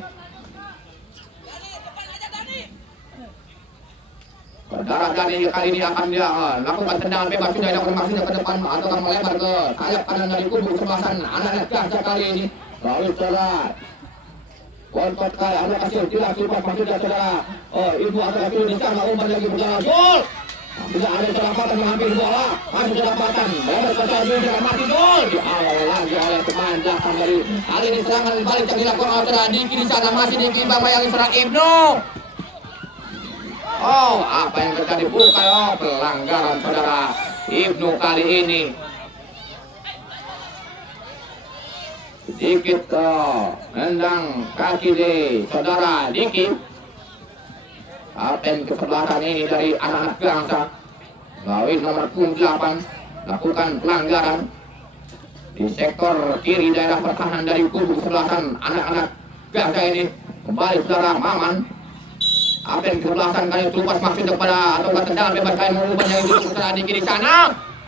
Saudara Dani kali ini akan dia lakukan tendangan bebas, sudah dilakukan maksudnya ke depan atau akan melebar ke sayap kanan dari kubu kesebelasan anak-anak Gangsa kali ini. Lalu saudara kontot kali ada kasih tidak sudah maksudnya saudara ibu atau kasih di sana umpan lagi berjalan gol. Tidak ada kedapatan mengambil bola, masih kedapatan melebar ke sayap dia mati gol. Diawal lagi oleh pemain belakang dari kali ini serangan balik yang dilakukan oleh saudara Diki di sana, masih Diki membayangin saudara Ibnu. Oh, apa yang terjadi? Bukan pelanggaran saudara Ibnu kali ini. Sedikit nendang kaki di saudara Diki. Kapten kesebelasan ini dari anak-anak Gangsa melalui nomor punggung 8 lakukan pelanggaran di sektor kiri daerah pertahanan dari kubu kesebelasan anak-anak Gangsa ini. Kembali saudara Maman. Apa yang kesebelasan kali terlepas maksud kepada atau tendangan bebas kali mengubah yang itu saudara Diki di sana.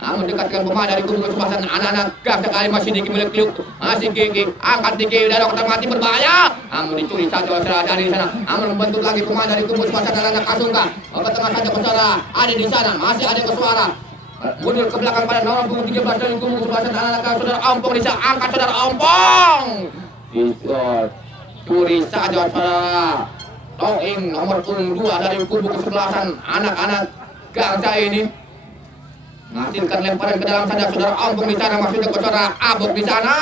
Namun dekatkan pemain dari kubu kesebelasan anak-anak Gangsa kali masih Diki milik Liuk, masih Diki angkat Diki dari kotak mati berbahaya. Namun dicuri saja oleh saudara dari sana. Namun membentuk lagi pemain dari kubu kesebelasan anak-anak Kasungka. Ke tengah saja saudara ada di sana, masih ada Koswara. Mundur ke belakang pada nomor punggung 13 dari kubu kesebelasan anak-anak saudara Ompong di sana, angkat saudara Ompong. Dicuri saja saudara Toing nomor punggung 2 dari kubu kesebelasan anak-anak Gangsa ini. menghasilkan lemparan ke dalam sana. Saudara Ompong di sana maksudnya ke saudara Abok di sana.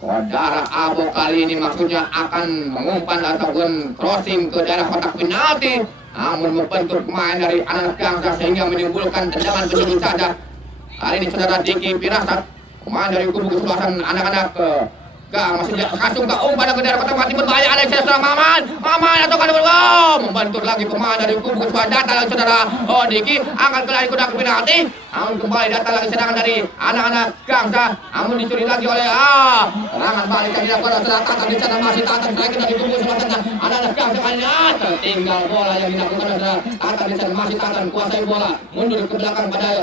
Saudara Abok kali ini maksudnya akan mengumpan ataupun crossing ke daerah kotak penalti, namun membentur pemain dari anak Gangsa sehingga menimbulkan tendangan penyejuk saja. Kali ini saudara Diki Pirasat, pemain dari kubu kesebelasan anak-anak Gang masih kasung ke umpan ke daerah kotak penalti berbahaya. Ada yang saudara Maman atau kan membentur lagi pemain dari kubu kesebelasan. Datang lagi saudara Diki angkat ke lari kotak penalti, namun kembali datang lagi serangan dari anak-anak Gangsa, namun dicuri lagi oleh serangan balik yang dilakukan saudara Tatan di sana masih Tatan lagi dari kubu kesebelasan anak-anak Gangsa kali ini tertinggal bola yang dilakukan oleh saudara Tatan di sana masih Tatan kuasai bola mundur ke belakang pada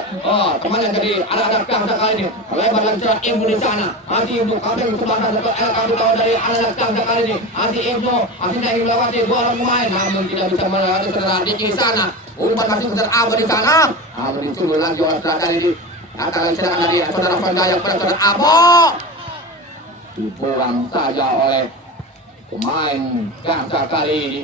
temannya dari anak-anak Gangsa kali ini lebar lagi saudara Ibu di sana masih Ibu kapten kesebelasan LKB tahun dari anak Gangsa kali ini masih Ibnu masih ingin melewati dua orang pemain namun tidak bisa melewati saudara Diki di sana. Umpan masih saudara Abah di sana, namun dicuri lagi oleh saudara kali ini. Datang lagi serangan dari saudara Vanjaya pada saudara Abah, dibuang saja oleh pemain Gangsa kali ini.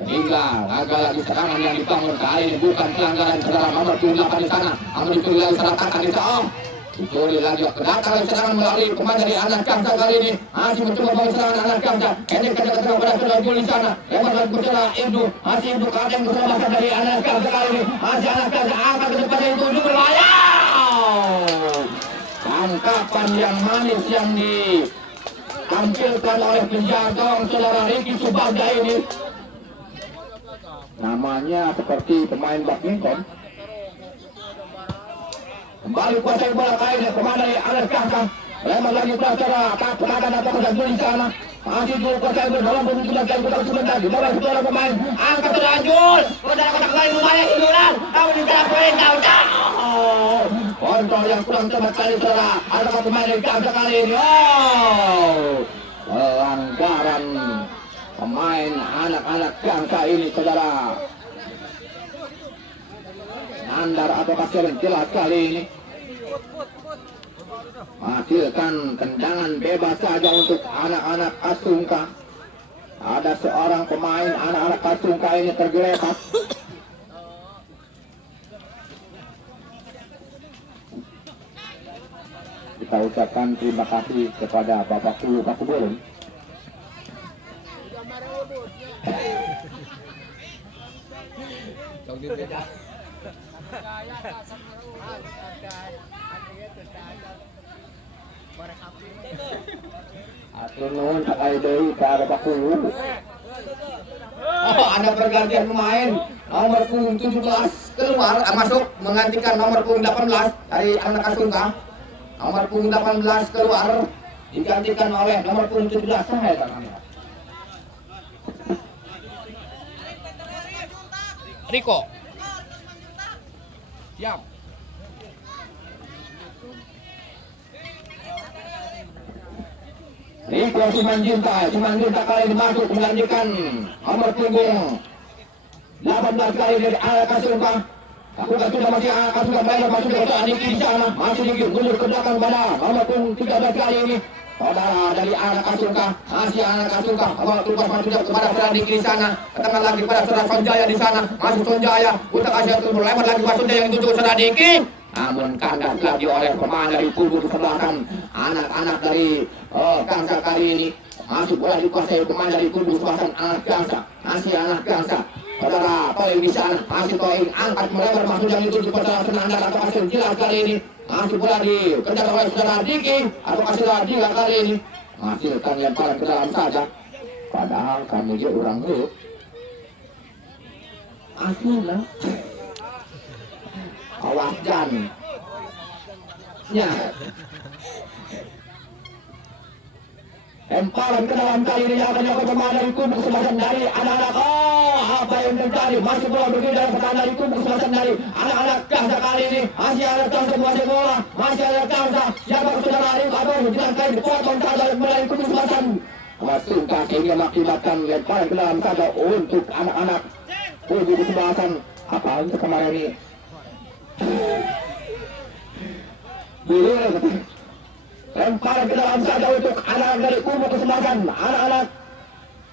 Sehingga gagal lagi serangan yang dibangun kali ini bukan pelanggaran saudara nomor 28 di sana, namun dicuri lagi saudara Tatan di sana. Dicuri lagi kedatangan serangan melalui pemain dari anak Gangsa kali ini masih mencoba membangun serangan anak Gangsa. Pendek kedatangan pada saudara Jul di sana. Lebar lagi saudara Ibnu masih Ibnu kadang kesebelasan dari anak Gangsa kali ini masih anak Gangsa angkat ke depan yang tujuh berbahaya. Tangkapan yang manis yang ditampilkan oleh penjaga gawang saudara Ricky Subagda ini. Namanya seperti pemain badminton. Kembali kuasai bola kali ini pemain dari anak Gangsa. Lebar lagi saudara tak penatan atau kedatangan di sana. Masih Jul kuasai bola dalam posisi lagi kotak sebentar di bawah saudara pemain. Angkat saudara Jul. Saudara kotak lain lumayan hiduran. Namun di sana poin jauh. Kontrol yang kurang cepat kali saudara. Ada pemain dari Gangsa kali ini. Pelanggaran pemain anak-anak Gangsa ini saudara. Andar atau kasih jelas kali ini menghasilkan tendangan bebas saja untuk anak-anak Kasungka. Ada seorang pemain anak-anak Kasungka ini tergeletak. Kita ucapkan terima kasih kepada Bapak Kulu Kakubolon. Atur nuhun sakai deui ka Bapak Kulu. Ada pergantian pemain. Nomor punggung 17 keluar masuk menggantikan nomor punggung 18 dari anak Kasungka. Nomor punggung 18 keluar digantikan oleh nomor punggung 17 saya tangannya. Riko. Siap. Riko Simanjunta kali ini masuk menggantikan nomor punggung 18 kali dari anak Kasungka. Kasungka sudah masih Kasungka bayar masuk ke Diki di sana. Masih Diki mundur ke belakang pada nomor punggung 13 kali ini. Saudara dari anak Kasungka, masih anak Kasungka. Awal tugas masuk kepada saudara Diki di sana. Ketengah lagi pada saudara Sonjaya di sana. Masih Sonjaya. Utak kasih turun lebar lagi masuknya yang dituju saudara Diki. Namun kandas lagi oleh pemain dari kubu kesebelasan anak-anak dari Gangsa kali ini. Masuk bola dikuasai pemain dari kubu kesebelasan anak Gangsa. Masih anak Gangsa. Saudara Toing di sana. Masih Toing angkat melebar masuk yang dituju pada Senandar atau kasih jelas kali ini. Masih bola dikejar oleh saudara Diki atau kasih saudara Dika kali ini. Menghasilkan lemparan ke dalam saja. Padahal kami dia orang dulu. Aslinya. Awas Jan. Ya. Lemparan ke dalam kali ini akan dilakukan pemain dari kubu kesebelasan dari anak-anak. Apa yang terjadi? Masih bola bergerak dari pertahanan dari kubu kesebelasan dari anak-anak Gangsa kali ini. Masih ada Gangsa menguasai bola. Masih ada Gangsa. Siapa saudara Arif? Aduh, jangan kali dipotong saja dari kubu kesebelasan. Kasungka sehingga mengakibatkan lemparan ke dalam saja untuk anak-anak kubu kesebelasan. Apa untuk kemarin ini? Lemparan ke dalam saja untuk anak dari kubu kesebelasan. Anak-anak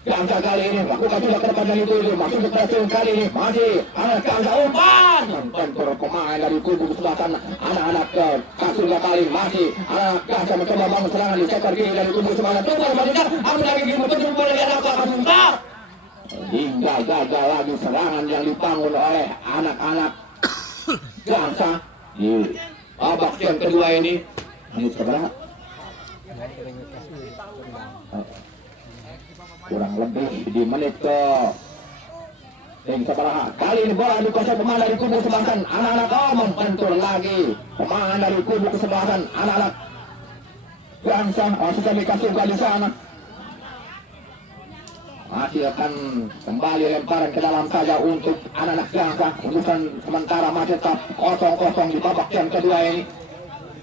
Gangsa kali ini lakukan sudah ke depan dari itu masuk ke pressing kali ini masih anak Gangsa umpan bentur pemain dari kubu sebelah sana anak-anak ke Kasunga kali masih anak Gangsa mencoba bangun serangan di sektor kiri dari kubu sebelah sana coba mengejar ambil lagi di bentuk bola dari anak Kasunga hingga gagal lagi serangan yang dibangun oleh anak-anak Gangsa di babak yang kedua ini. Menit seberapa? Kurang lebih di menit ke yang sebelah. Kali ini bola dikuasai pemain dari kubu sebelah kanan. Anak-anak membentur lagi pemain dari kubu kesebelasan. Anak-anak Gangsa sudah dikasih di sana. Masih akan kembali lemparan ke dalam saja untuk anak-anak Gangsa. Urusan sementara masih tetap 0-0 di babak yang kedua ini.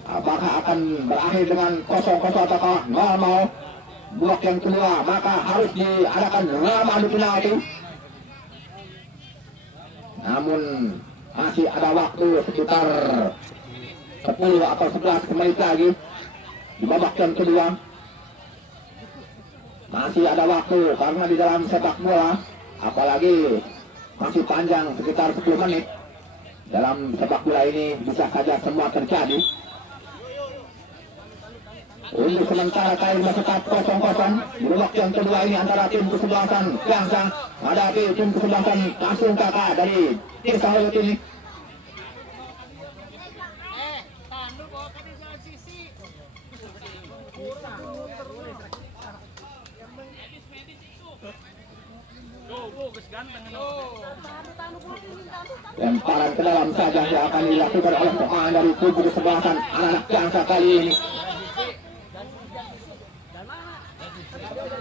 Apakah akan berakhir dengan 0-0 atau 0-0? Babak yang kedua maka harus diadakan drama adu penalti. Namun masih ada waktu sekitar 10 atau 11 menit lagi di babak yang kedua. Masih ada waktu karena di dalam sepak bola apalagi masih panjang sekitar 10 menit. Dalam sepak bola ini bisa saja semua terjadi. Untuk sementara kain masih tetap 0-0 di babak yang kedua ini antara tim kesebelasan Gangsa menghadapi tim kesebelasan Kasunga dari Desa Hoyot ini. Lemparan ke dalam saja yang akan dilakukan oleh pemain dari kubu kesebelasan anak-anak Gangsa kali ini.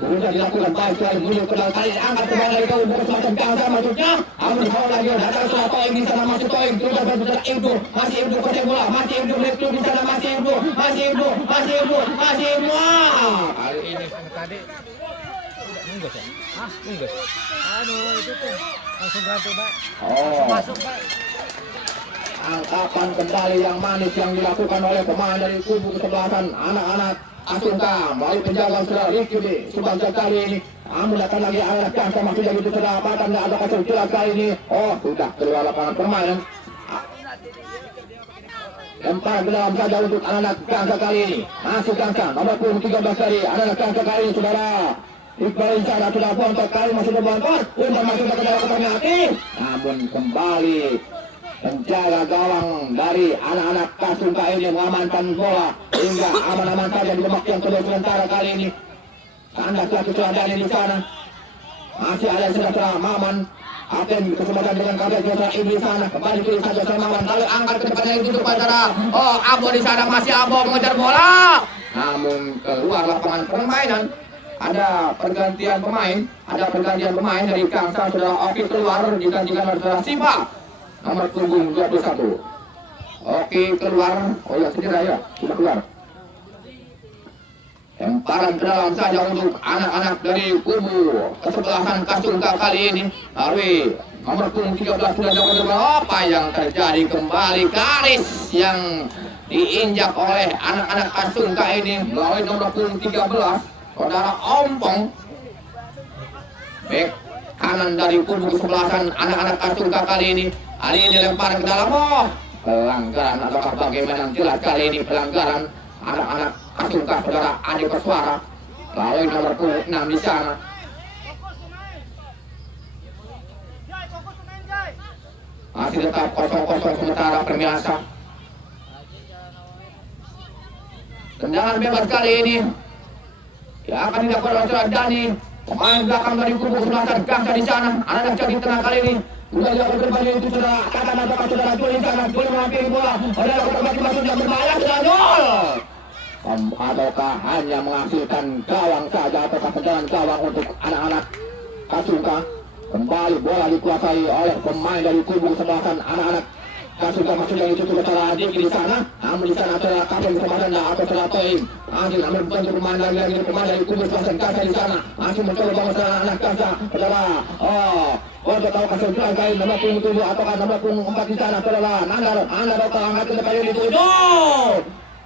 Sudah dilakukan baik sekali menuju ke dalam kali angkat kembali dari kubu kesebelasan Gangsa masuknya. Namun bawa lagi datang setelah Toing di sana masih Toing terus berputar Ibnu masih Ibnu kuasai bola masih Ibnu Ibnu di sana masih Ibnu masih Ibnu masih Ibnu masih Ibnu. Kali ini tadi munggus ya? Munggus. Aduh itu tuh langsung ganti Pak. Masuk Pak. Angkapan kembali yang manis yang dilakukan oleh pemain dari kubu kesebelasan anak-anak Kasunga melalui penjaga sudah Riki di Subangsa kali ini. Namun datang lagi anak Gangsa masih jadi itu sudah apakah tidak ada kasih jelas kali ini. Sudah keluar lapangan permainan. Lempar ke dalam saja untuk anak-anak Gangsa kali ini. Masuk Gangsa nomor 13 dari anak-anak Gangsa kali ini saudara. Iqbal Insana sudah bontot kali masih berbontot. Umpan masih ke dalam kotak hati. Namun kembali penjaga gawang dari anak-anak Kasunga ini mengamankan bola hingga aman-aman saja di babak yang kedua sementara kali ini. Kandas lagi Suradani di sana. Masih ada saudara Maman. Aten kesempatan dengan kabel saudara Ibu di sana. Kembali kiri saja saudara Maman. Lalu angkat ke depannya itu saudara. Abo di sana masih Abo mengejar bola. Namun keluar lapangan permainan. Ada pergantian pemain dari Gangsa saudara Oki keluar digantikan oleh saudara Siva. Nomor punggung 21. Oke keluar. Ya cedera ya. Sudah keluar. Lemparan ke dalam saja untuk anak-anak dari kubu kesebelasan Kasunga kali ini. Lalu nomor punggung 13 sudah jauh apa yang terjadi kembali garis yang diinjak oleh anak-anak Kasunga ini melalui nomor punggung 13 saudara Ompong. Bek kanan dari kubu kesebelasan anak-anak Kasunga kali ini. Hari ini lempar ke dalam pelanggaran atau bagaimana jelas kali ini pelanggaran anak-anak Kasunga saudara Adi Koswara. Lalu nomor 6 di sana. Masih tetap 0-0 sementara pemirsa. Tendangan bebas kali ini ya akan dilakukan oleh saudara Dani. Pemain belakang dari kubu kesebelasan Gangsa di sana. Anak-anak jadi tengah kali ini. Sudah dilakukan kembali itu saudara. Kata apakah saudara Juli di sana. Juli menghampiri bola. Ada lakukan masing-masing yang berbahaya sudah gol. Ataukah hanya menghasilkan gawang saja ataukah tendangan gawang untuk anak-anak Kasunga. Kembali bola dikuasai oleh pemain dari kubu kesebelasan anak-anak Kasunga masuk dari itu saudara Diki di sana. Namun di sana saudara kapten kesempatan atau saudara Toing. Masih namun bukan pemain lagi pemain dari kubu kesebelasan Gangsa di sana. Masih mencoba bangun saudara anak Gangsa. Saudara untuk tahu kasih jelas kali nomor punggung 7 ataukah nomor punggung 4 di sana saudara Nandar ataukah angkat ke depan ini 7.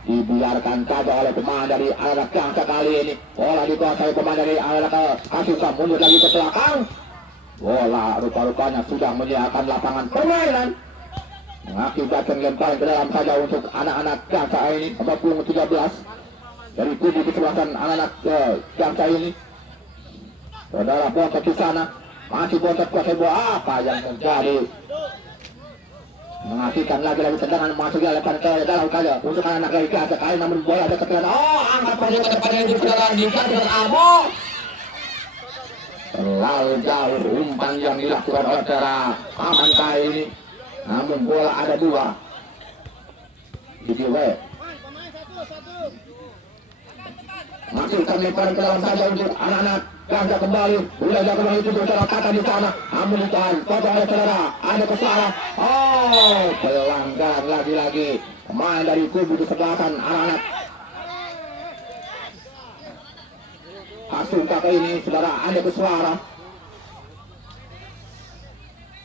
dibiarkan saja oleh pemain dari anak Gangsa kali ini. Bola dikuasai pemain dari anak Kasuka, mundur lagi ke belakang. Bola rupa-rupanya sudah menyiapkan lapangan permainan, mengakibatkan lemparan ke dalam saja untuk anak-anak Gangsa ini. Nomor punggung 13 dari kubu kesebelasan anak-anak Gangsa ini. Saudara bontot di sana, masih bontot kuasai bola. Apa yang terjadi? Mengakibatkan lagi tendangan masuknya lemparan ke dalam saja untuk anak-anak dari Gangsa kali, namun bola ada ketinggalan. Angkat pada ke depannya itu saudara Dika dan Amo. Terlalu jauh umpan yang dilakukan oleh saudara Aman kali ini, namun bola ada dua. Didiwe masukkan lemparan ke dalam saja untuk anak-anak Gangsa kembali. Sudah kembali itu saudara kata di sana, namun ditahan potong oleh saudara. Ada kesalahan. Pelanggaran lagi-lagi pemain dari kubu kesebelasan anak-anak Kasuka ini saudara. Ada kesuara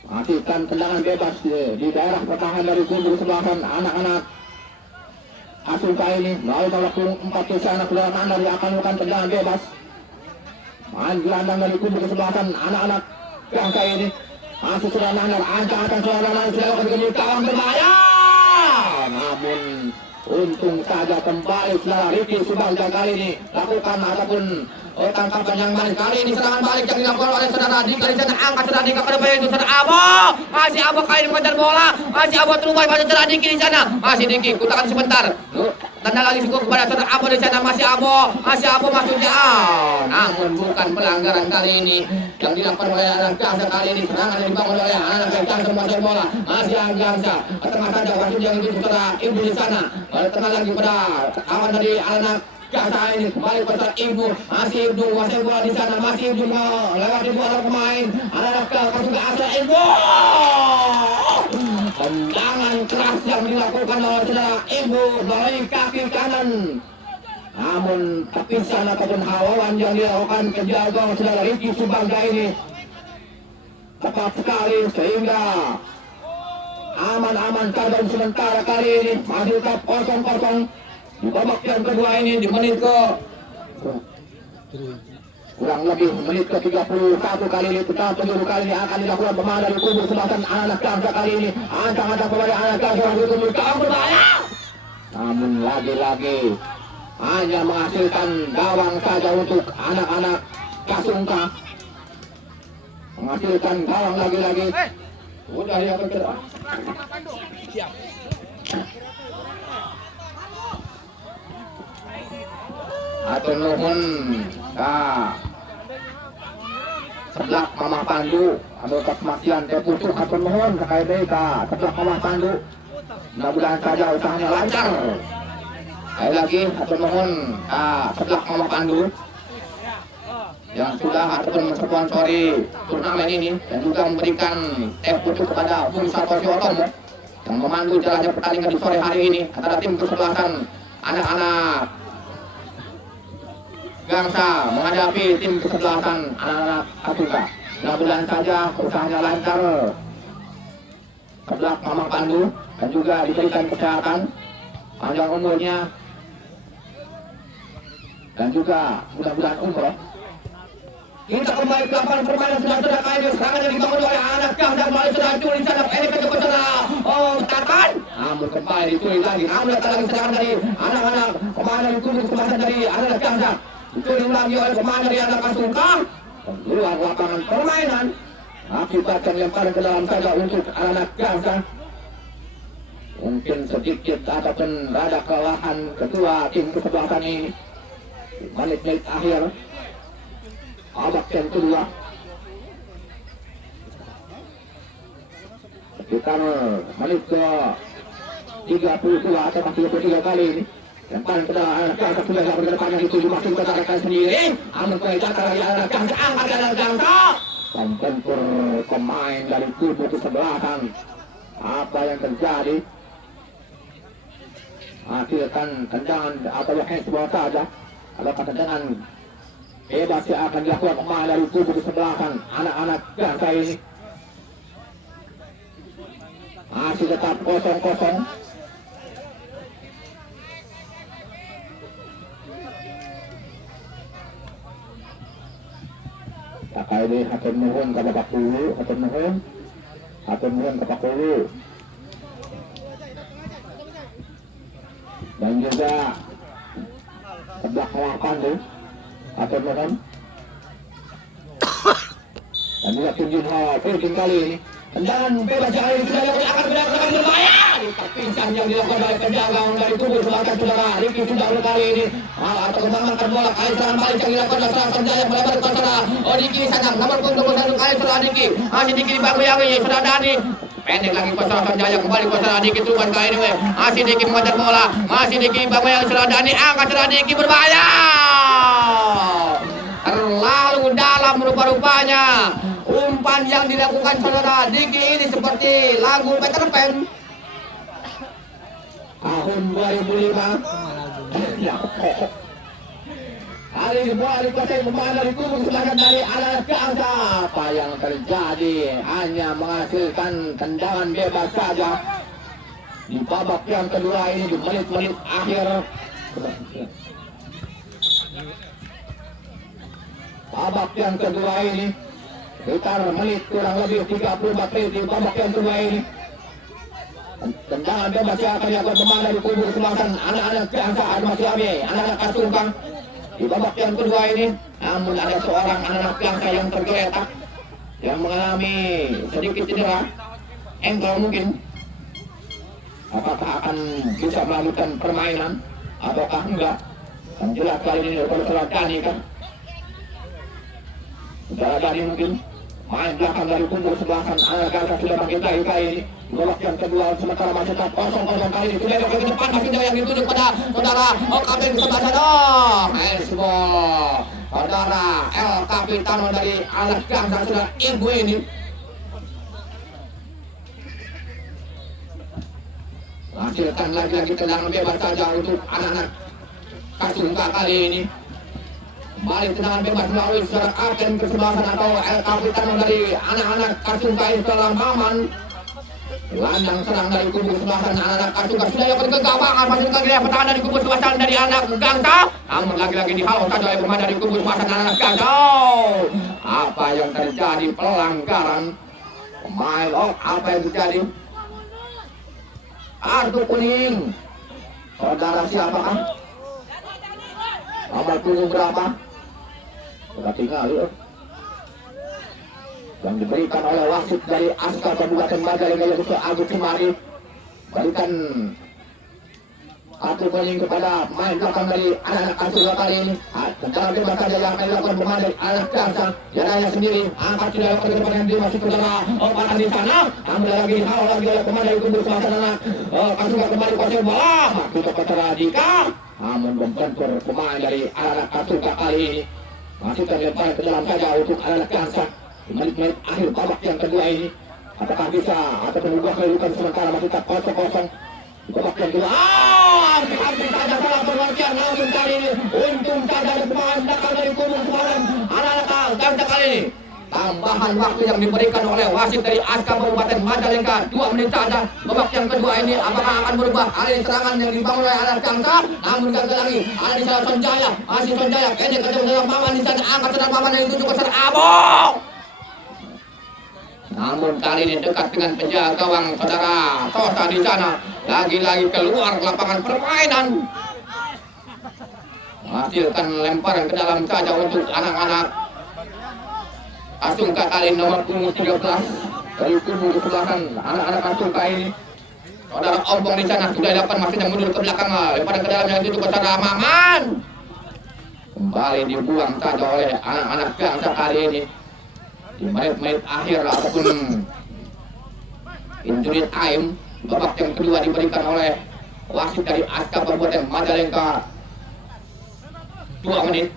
matikan tendangan bebas di daerah pertahanan dari kubu kesebelasan anak-anak Kasuka ini. Melalui nomor 4 ke sana saudara Nandar akan melakukan tendangan bebas. Main gelandang dari kubu kesebelasan anak-anak Gangsa ini. Masuk saudara Nandar, angkat saudara Nandar, sudah akan kembali kawan berbahaya. Namun untung saja kembali saudara Ricky Subagja kali ini lakukan ataupun tangkapan yang balik. Kali ini serangan balik yang dilakukan oleh saudara Dika di sana. Angkat saudara Dika pada bagian itu saudara Abo. Masih Abo kali ini mengejar bola. Masih Abo terubah pada saudara Diki di sana. Masih Diki kutakan sebentar. Tanda lagi cukup kepada saudara Abo di sana. Masih Abo masuknya. Namun bukan pelanggaran kali ini yang dilakukan oleh anak Gangsa kali ini. Serangan yang dibangun oleh anak Gangsa menguasai bola. Masih anak Gangsa. Tengah saja wasit yang itu saudara Ibu di sana. Tengah lagi pada awan dari anak Gangsa ini kembali pada Ibu. Masih Ibu kuasai bola di sana. Masih Ibu lewat di bola pemain. Anak Gangsa juga asal Ibu. Tendangan keras yang dilakukan oleh saudara Ibu melalui kaki kanan. Namun tepisan ataupun hawawan yang dilakukan penjaga saudara Ricky Subagja ini tepat sekali sehingga aman-aman saja sementara kali ini. Masih tetap 0-0 di babak yang kedua ini di menit ke kurang lebih menit ke 31 kali ini. Tetap 7 kali ini akan dilakukan pemain dari kubu kesebelasan anak Gangsa kali ini. Ancang-ancang kepada anak Gangsa untuk kamu berbahaya. Namun lagi-lagi hanya menghasilkan gawang saja untuk anak-anak Kasuka. Menghasilkan gawang lagi-lagi. Udah ya kedua. Siap. Atur nuhun sebelah Mama Pandu anu kematian terputus. Atur nuhun kakak mereka sebelah Mama Pandu. Mudah-mudahan saja usahanya lancar. Sekali lagi atur nuhun sebelah Mama Pandu yang sudah ataupun mensponsori turnamen ini dan juga memberikan teh putih kepada Bung Sartosi Otomo yang memandu jalannya pertandingan di sore hari ini antara tim kesebelasan anak-anak Gangsa menghadapi tim kesebelasan anak-anak Kasuka. Mudah-mudahan saja usahanya lancar sebelah Mama Pandu dan juga diberikan kesehatan, panjang umurnya, dan juga mudah-mudahan umroh. Kita kembali ke lapangan permainan sudah kali ini. Serangan yang dibangun oleh anak Gangsa melalui saudara Juli di sana. Ini ke depan saudara Tarkan. Namun kembali ditulis lagi. Namun datang lagi serangan dari anak-anak pemain dari kubu kesebelasan dari anak Gangsa. Ditulis lagi oleh pemain dari anak Kasuka. Keluar lapangan permainan. Akibatkan lemparan ke dalam saja untuk anak Gangsa. Mungkin sedikit ataupun rada kelelahan ketua tim kesebelasan ini. Menit-menit akhir babak yang kedua. Sekitar menit ke 32 atau 33 kali ini. Lemparan ke dalam anak Gangsa sudah dapat depannya dituju masuk ke tarakan sendiri. Namun pengejar lagi anak Gangsa, angkat anak Gangsa. Membentur pemain dari kubu kesebelasan. Apa yang terjadi? Hasilkan tendangan atau handsball saja. Kalau tendangan bebas yang akan dilakukan pemain dari kubu kesebelasan anak-anak Gangsa ini. Masih tetap 0-0. ini hatur nuhun ka Bapak Kulu, hatur nuhun ka Pak Kulu. Dan juga sebelah kawakan tuh, hatur nuhun. Dan juga Kim Jin Ho, penting kali ini. Tendangan bebas yang ini sudah dilakukan akan berbahaya. Pincang yang dilakukan oleh penjaga dari kubu sebelah saudara. Riki sudah kali ini atau kembangkan bola kali serangan balik yang dilakukan oleh serangan Sanjaya melebar ke sana. Oh Diki sadang nomor punggung 1 kali serangan Diki. Masih Diki dibangun ini sudah Dani. Pendek lagi pasal Sanjaya kembali ke sana Diki turun kali ini. Masih Diki mengejar bola. Masih Diki bangun yang serangan Dani angkat serangan Diki berbahaya. Terlalu dalam rupa-rupanya. Umpan yang dilakukan saudara Diki ini seperti lagu Peter Pan tahun 2005. Ya, hari ini bola dikuasai pemain dari kubu sebelah dari arah ke angka. Apa yang terjadi? Hanya menghasilkan tendangan bebas saja di babak yang kedua ini di menit-menit akhir. Babak yang kedua ini sekitar menit kurang lebih 34 menit di babak yang kedua ini. Tendangan bebas yang akan dilakukan pemain dari kubu kesebelasan anak-anak Kiangsa masih Abe, anak-anak Kasungkang di babak yang kedua ini. Namun ada seorang anak-anak Kiangsa yang tergeletak, yang mengalami sedikit cedera engkel mungkin. Apakah akan bisa melanjutkan permainan ataukah enggak? Yang jelas kali ini daripada saudara Dani kan. Saudara Dani mungkin main belakang dari kubu kesebelasan anak Kiangsa sudah makin baik kali ini. Babak yang kedua sementara masih tetap kosong kali ini. Sudah ke depan masih yang dituju pada saudara Kapten sebelah sana. Esbol saudara El Capitano dari anak Kiangsa sudah ibu ini. Hasilkan lagi-lagi tendangan bebas saja untuk anak-anak Kasungka kali ini. Balik tendangan bebas melalui saudara Kapten kesebelasan atau El Capitano dari anak-anak Kasungka ini setelah Maman. Landang serang dari kubu sebelasan anak-anak Kasungka sudah dapat kegawangan masih lagi pertahanan dari kubu sebelasan dari anak Gangsa. Namun lagi-lagi dihalau saja oleh pemain dari kubu sebelasan anak Gangsa. Apa yang terjadi? Pelanggaran pemain. Apa yang terjadi? Kartu kuning. Saudara siapakah? Nomor punggung berapa? Sudah tinggal yuk. Yang diberikan oleh wasit dari Aska Kabupaten Majalengka yaitu Agus Cimari, berikan kartu kuning kepada pemain belakang dari anak-anak Kasungka kali ini. Tendangan bebas saja yang akan dilakukan pemain dari anak Kiangsa. Jananya sendiri angkat tidak dapat ke depan yang dimasuk ke dalam panas di sana. Namun lagi dihalau lagi oleh pemain dari kubu sebelasan anak Kasungka kembali kuasai bola. Masuk ke Dika. Namun membentur pemain dari anak Kasungka kali ini. Masih terlempar ke dalam saja untuk anak Kiangsa. Di menit-menit akhir babak yang kedua ini, apakah bisa atau mengubah kedudukan sementara masih tetap kosong-kosong di babak yang kedua. Hampir saja salah pengertian, namun kali ini untung saja ada pemain belakang dari kubu sebelasan anak-anak Gangsa kali ini. Tambahan waktu yang diberikan oleh wasit dari Aska Kabupaten Majalengka 2 menit saja. Babak yang kedua ini apakah akan berubah? Ada serangan yang dibangun oleh anak Gangsa, namun gagal lagi. Ada di sana Sanjaya, masih Sanjaya kini ketemu dengan Maman di sana, angkat sedang Maman yang dituju ke sana Abong. Namun kali ini dekat dengan penjaga gawang saudara Sosa di sana. Lagi-lagi keluar lapangan permainan. Hasilkan lemparan ke dalam saja untuk anak-anak Kasungka kali ini nomor punggung 13 dari kubu kesebelasan anak-anak Kasungka ini. Saudara Obong di sana sudah dapat masihnya mundur ke belakang. Lemparan ke dalam yang dituju ke saudara Maman. Kembali dibuang saja oleh anak-anak Gangsa kali ini. Di menit-menit akhir ataupun injury time, babak yang kedua diberikan oleh wasit dari Aska Kabupaten Majalengka 2 menit.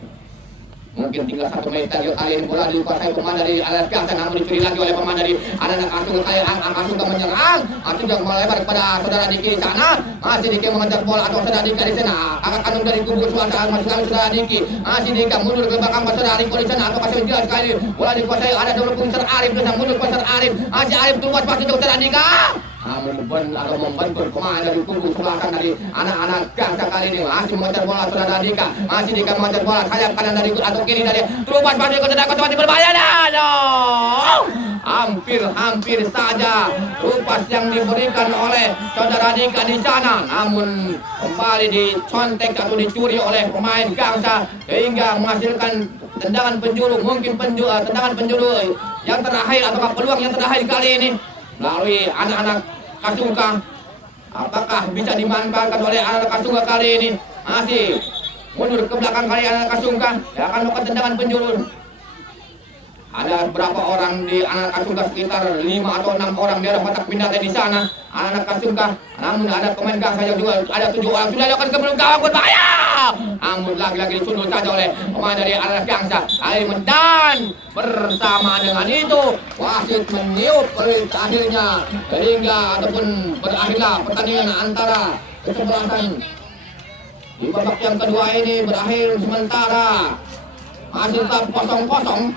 Mungkin tinggal 1 menit lagi kali ini bola dikuasai pemain dari anak Gangsa, namun dicuri lagi oleh pemain dari anak Kasungka. Kali Kasungka menyerang, Kasungka melebar kepada saudara Diki di sana. Masih Diki mengejar bola atau saudara Diki di sana. Kakak kandung dari kubu swasta masih kami saudara Diki. Masih Diki mundur ke belakang saudara Diki di sana atau kasih jelas sekali. Bola dikuasai ada dulu Sir Arif, terus mundur ke Sir Arif. Masih Arif terus masih ke saudara Diki. membentur pemain dari kubu sebelah kanan dari anak-anak Gangsa kali ini masih memancar bola saudara Dika, masih Dika memancar bola sayap kanan dari atau kiri dari terubas masih ke sedang konservatif berbahaya dan hampir saja rupas yang diberikan oleh saudara Dika di sana, namun kembali dicontek atau dicuri oleh pemain Gangsa sehingga menghasilkan tendangan penjuru, mungkin tendangan penjuru yang terakhir atau peluang yang terakhir kali ini melalui anak-anak Kasungka. Apakah bisa dimanfaatkan oleh anak Kasungka kali ini? Masih mundur ke belakang kali anak Kasungka, dia akan melakukan tendangan penjuru. Ada berapa orang di anak Kasungka, sekitar 5 atau 6 orang di kotak pindahnya di sana anak Kasungka. Namun ada pemain Gangsa yang juga ada 7 orang sudah dilakukan ke belakang gawang berbahaya. Namun lagi-lagi disundul saja oleh pemain dari anak Gangsa. Dan bersama dengan itu wasit meniup akhirnya sehingga ataupun berakhirlah pertandingan antara kesebelasan di babak yang kedua ini berakhir sementara masih tetap 0-0.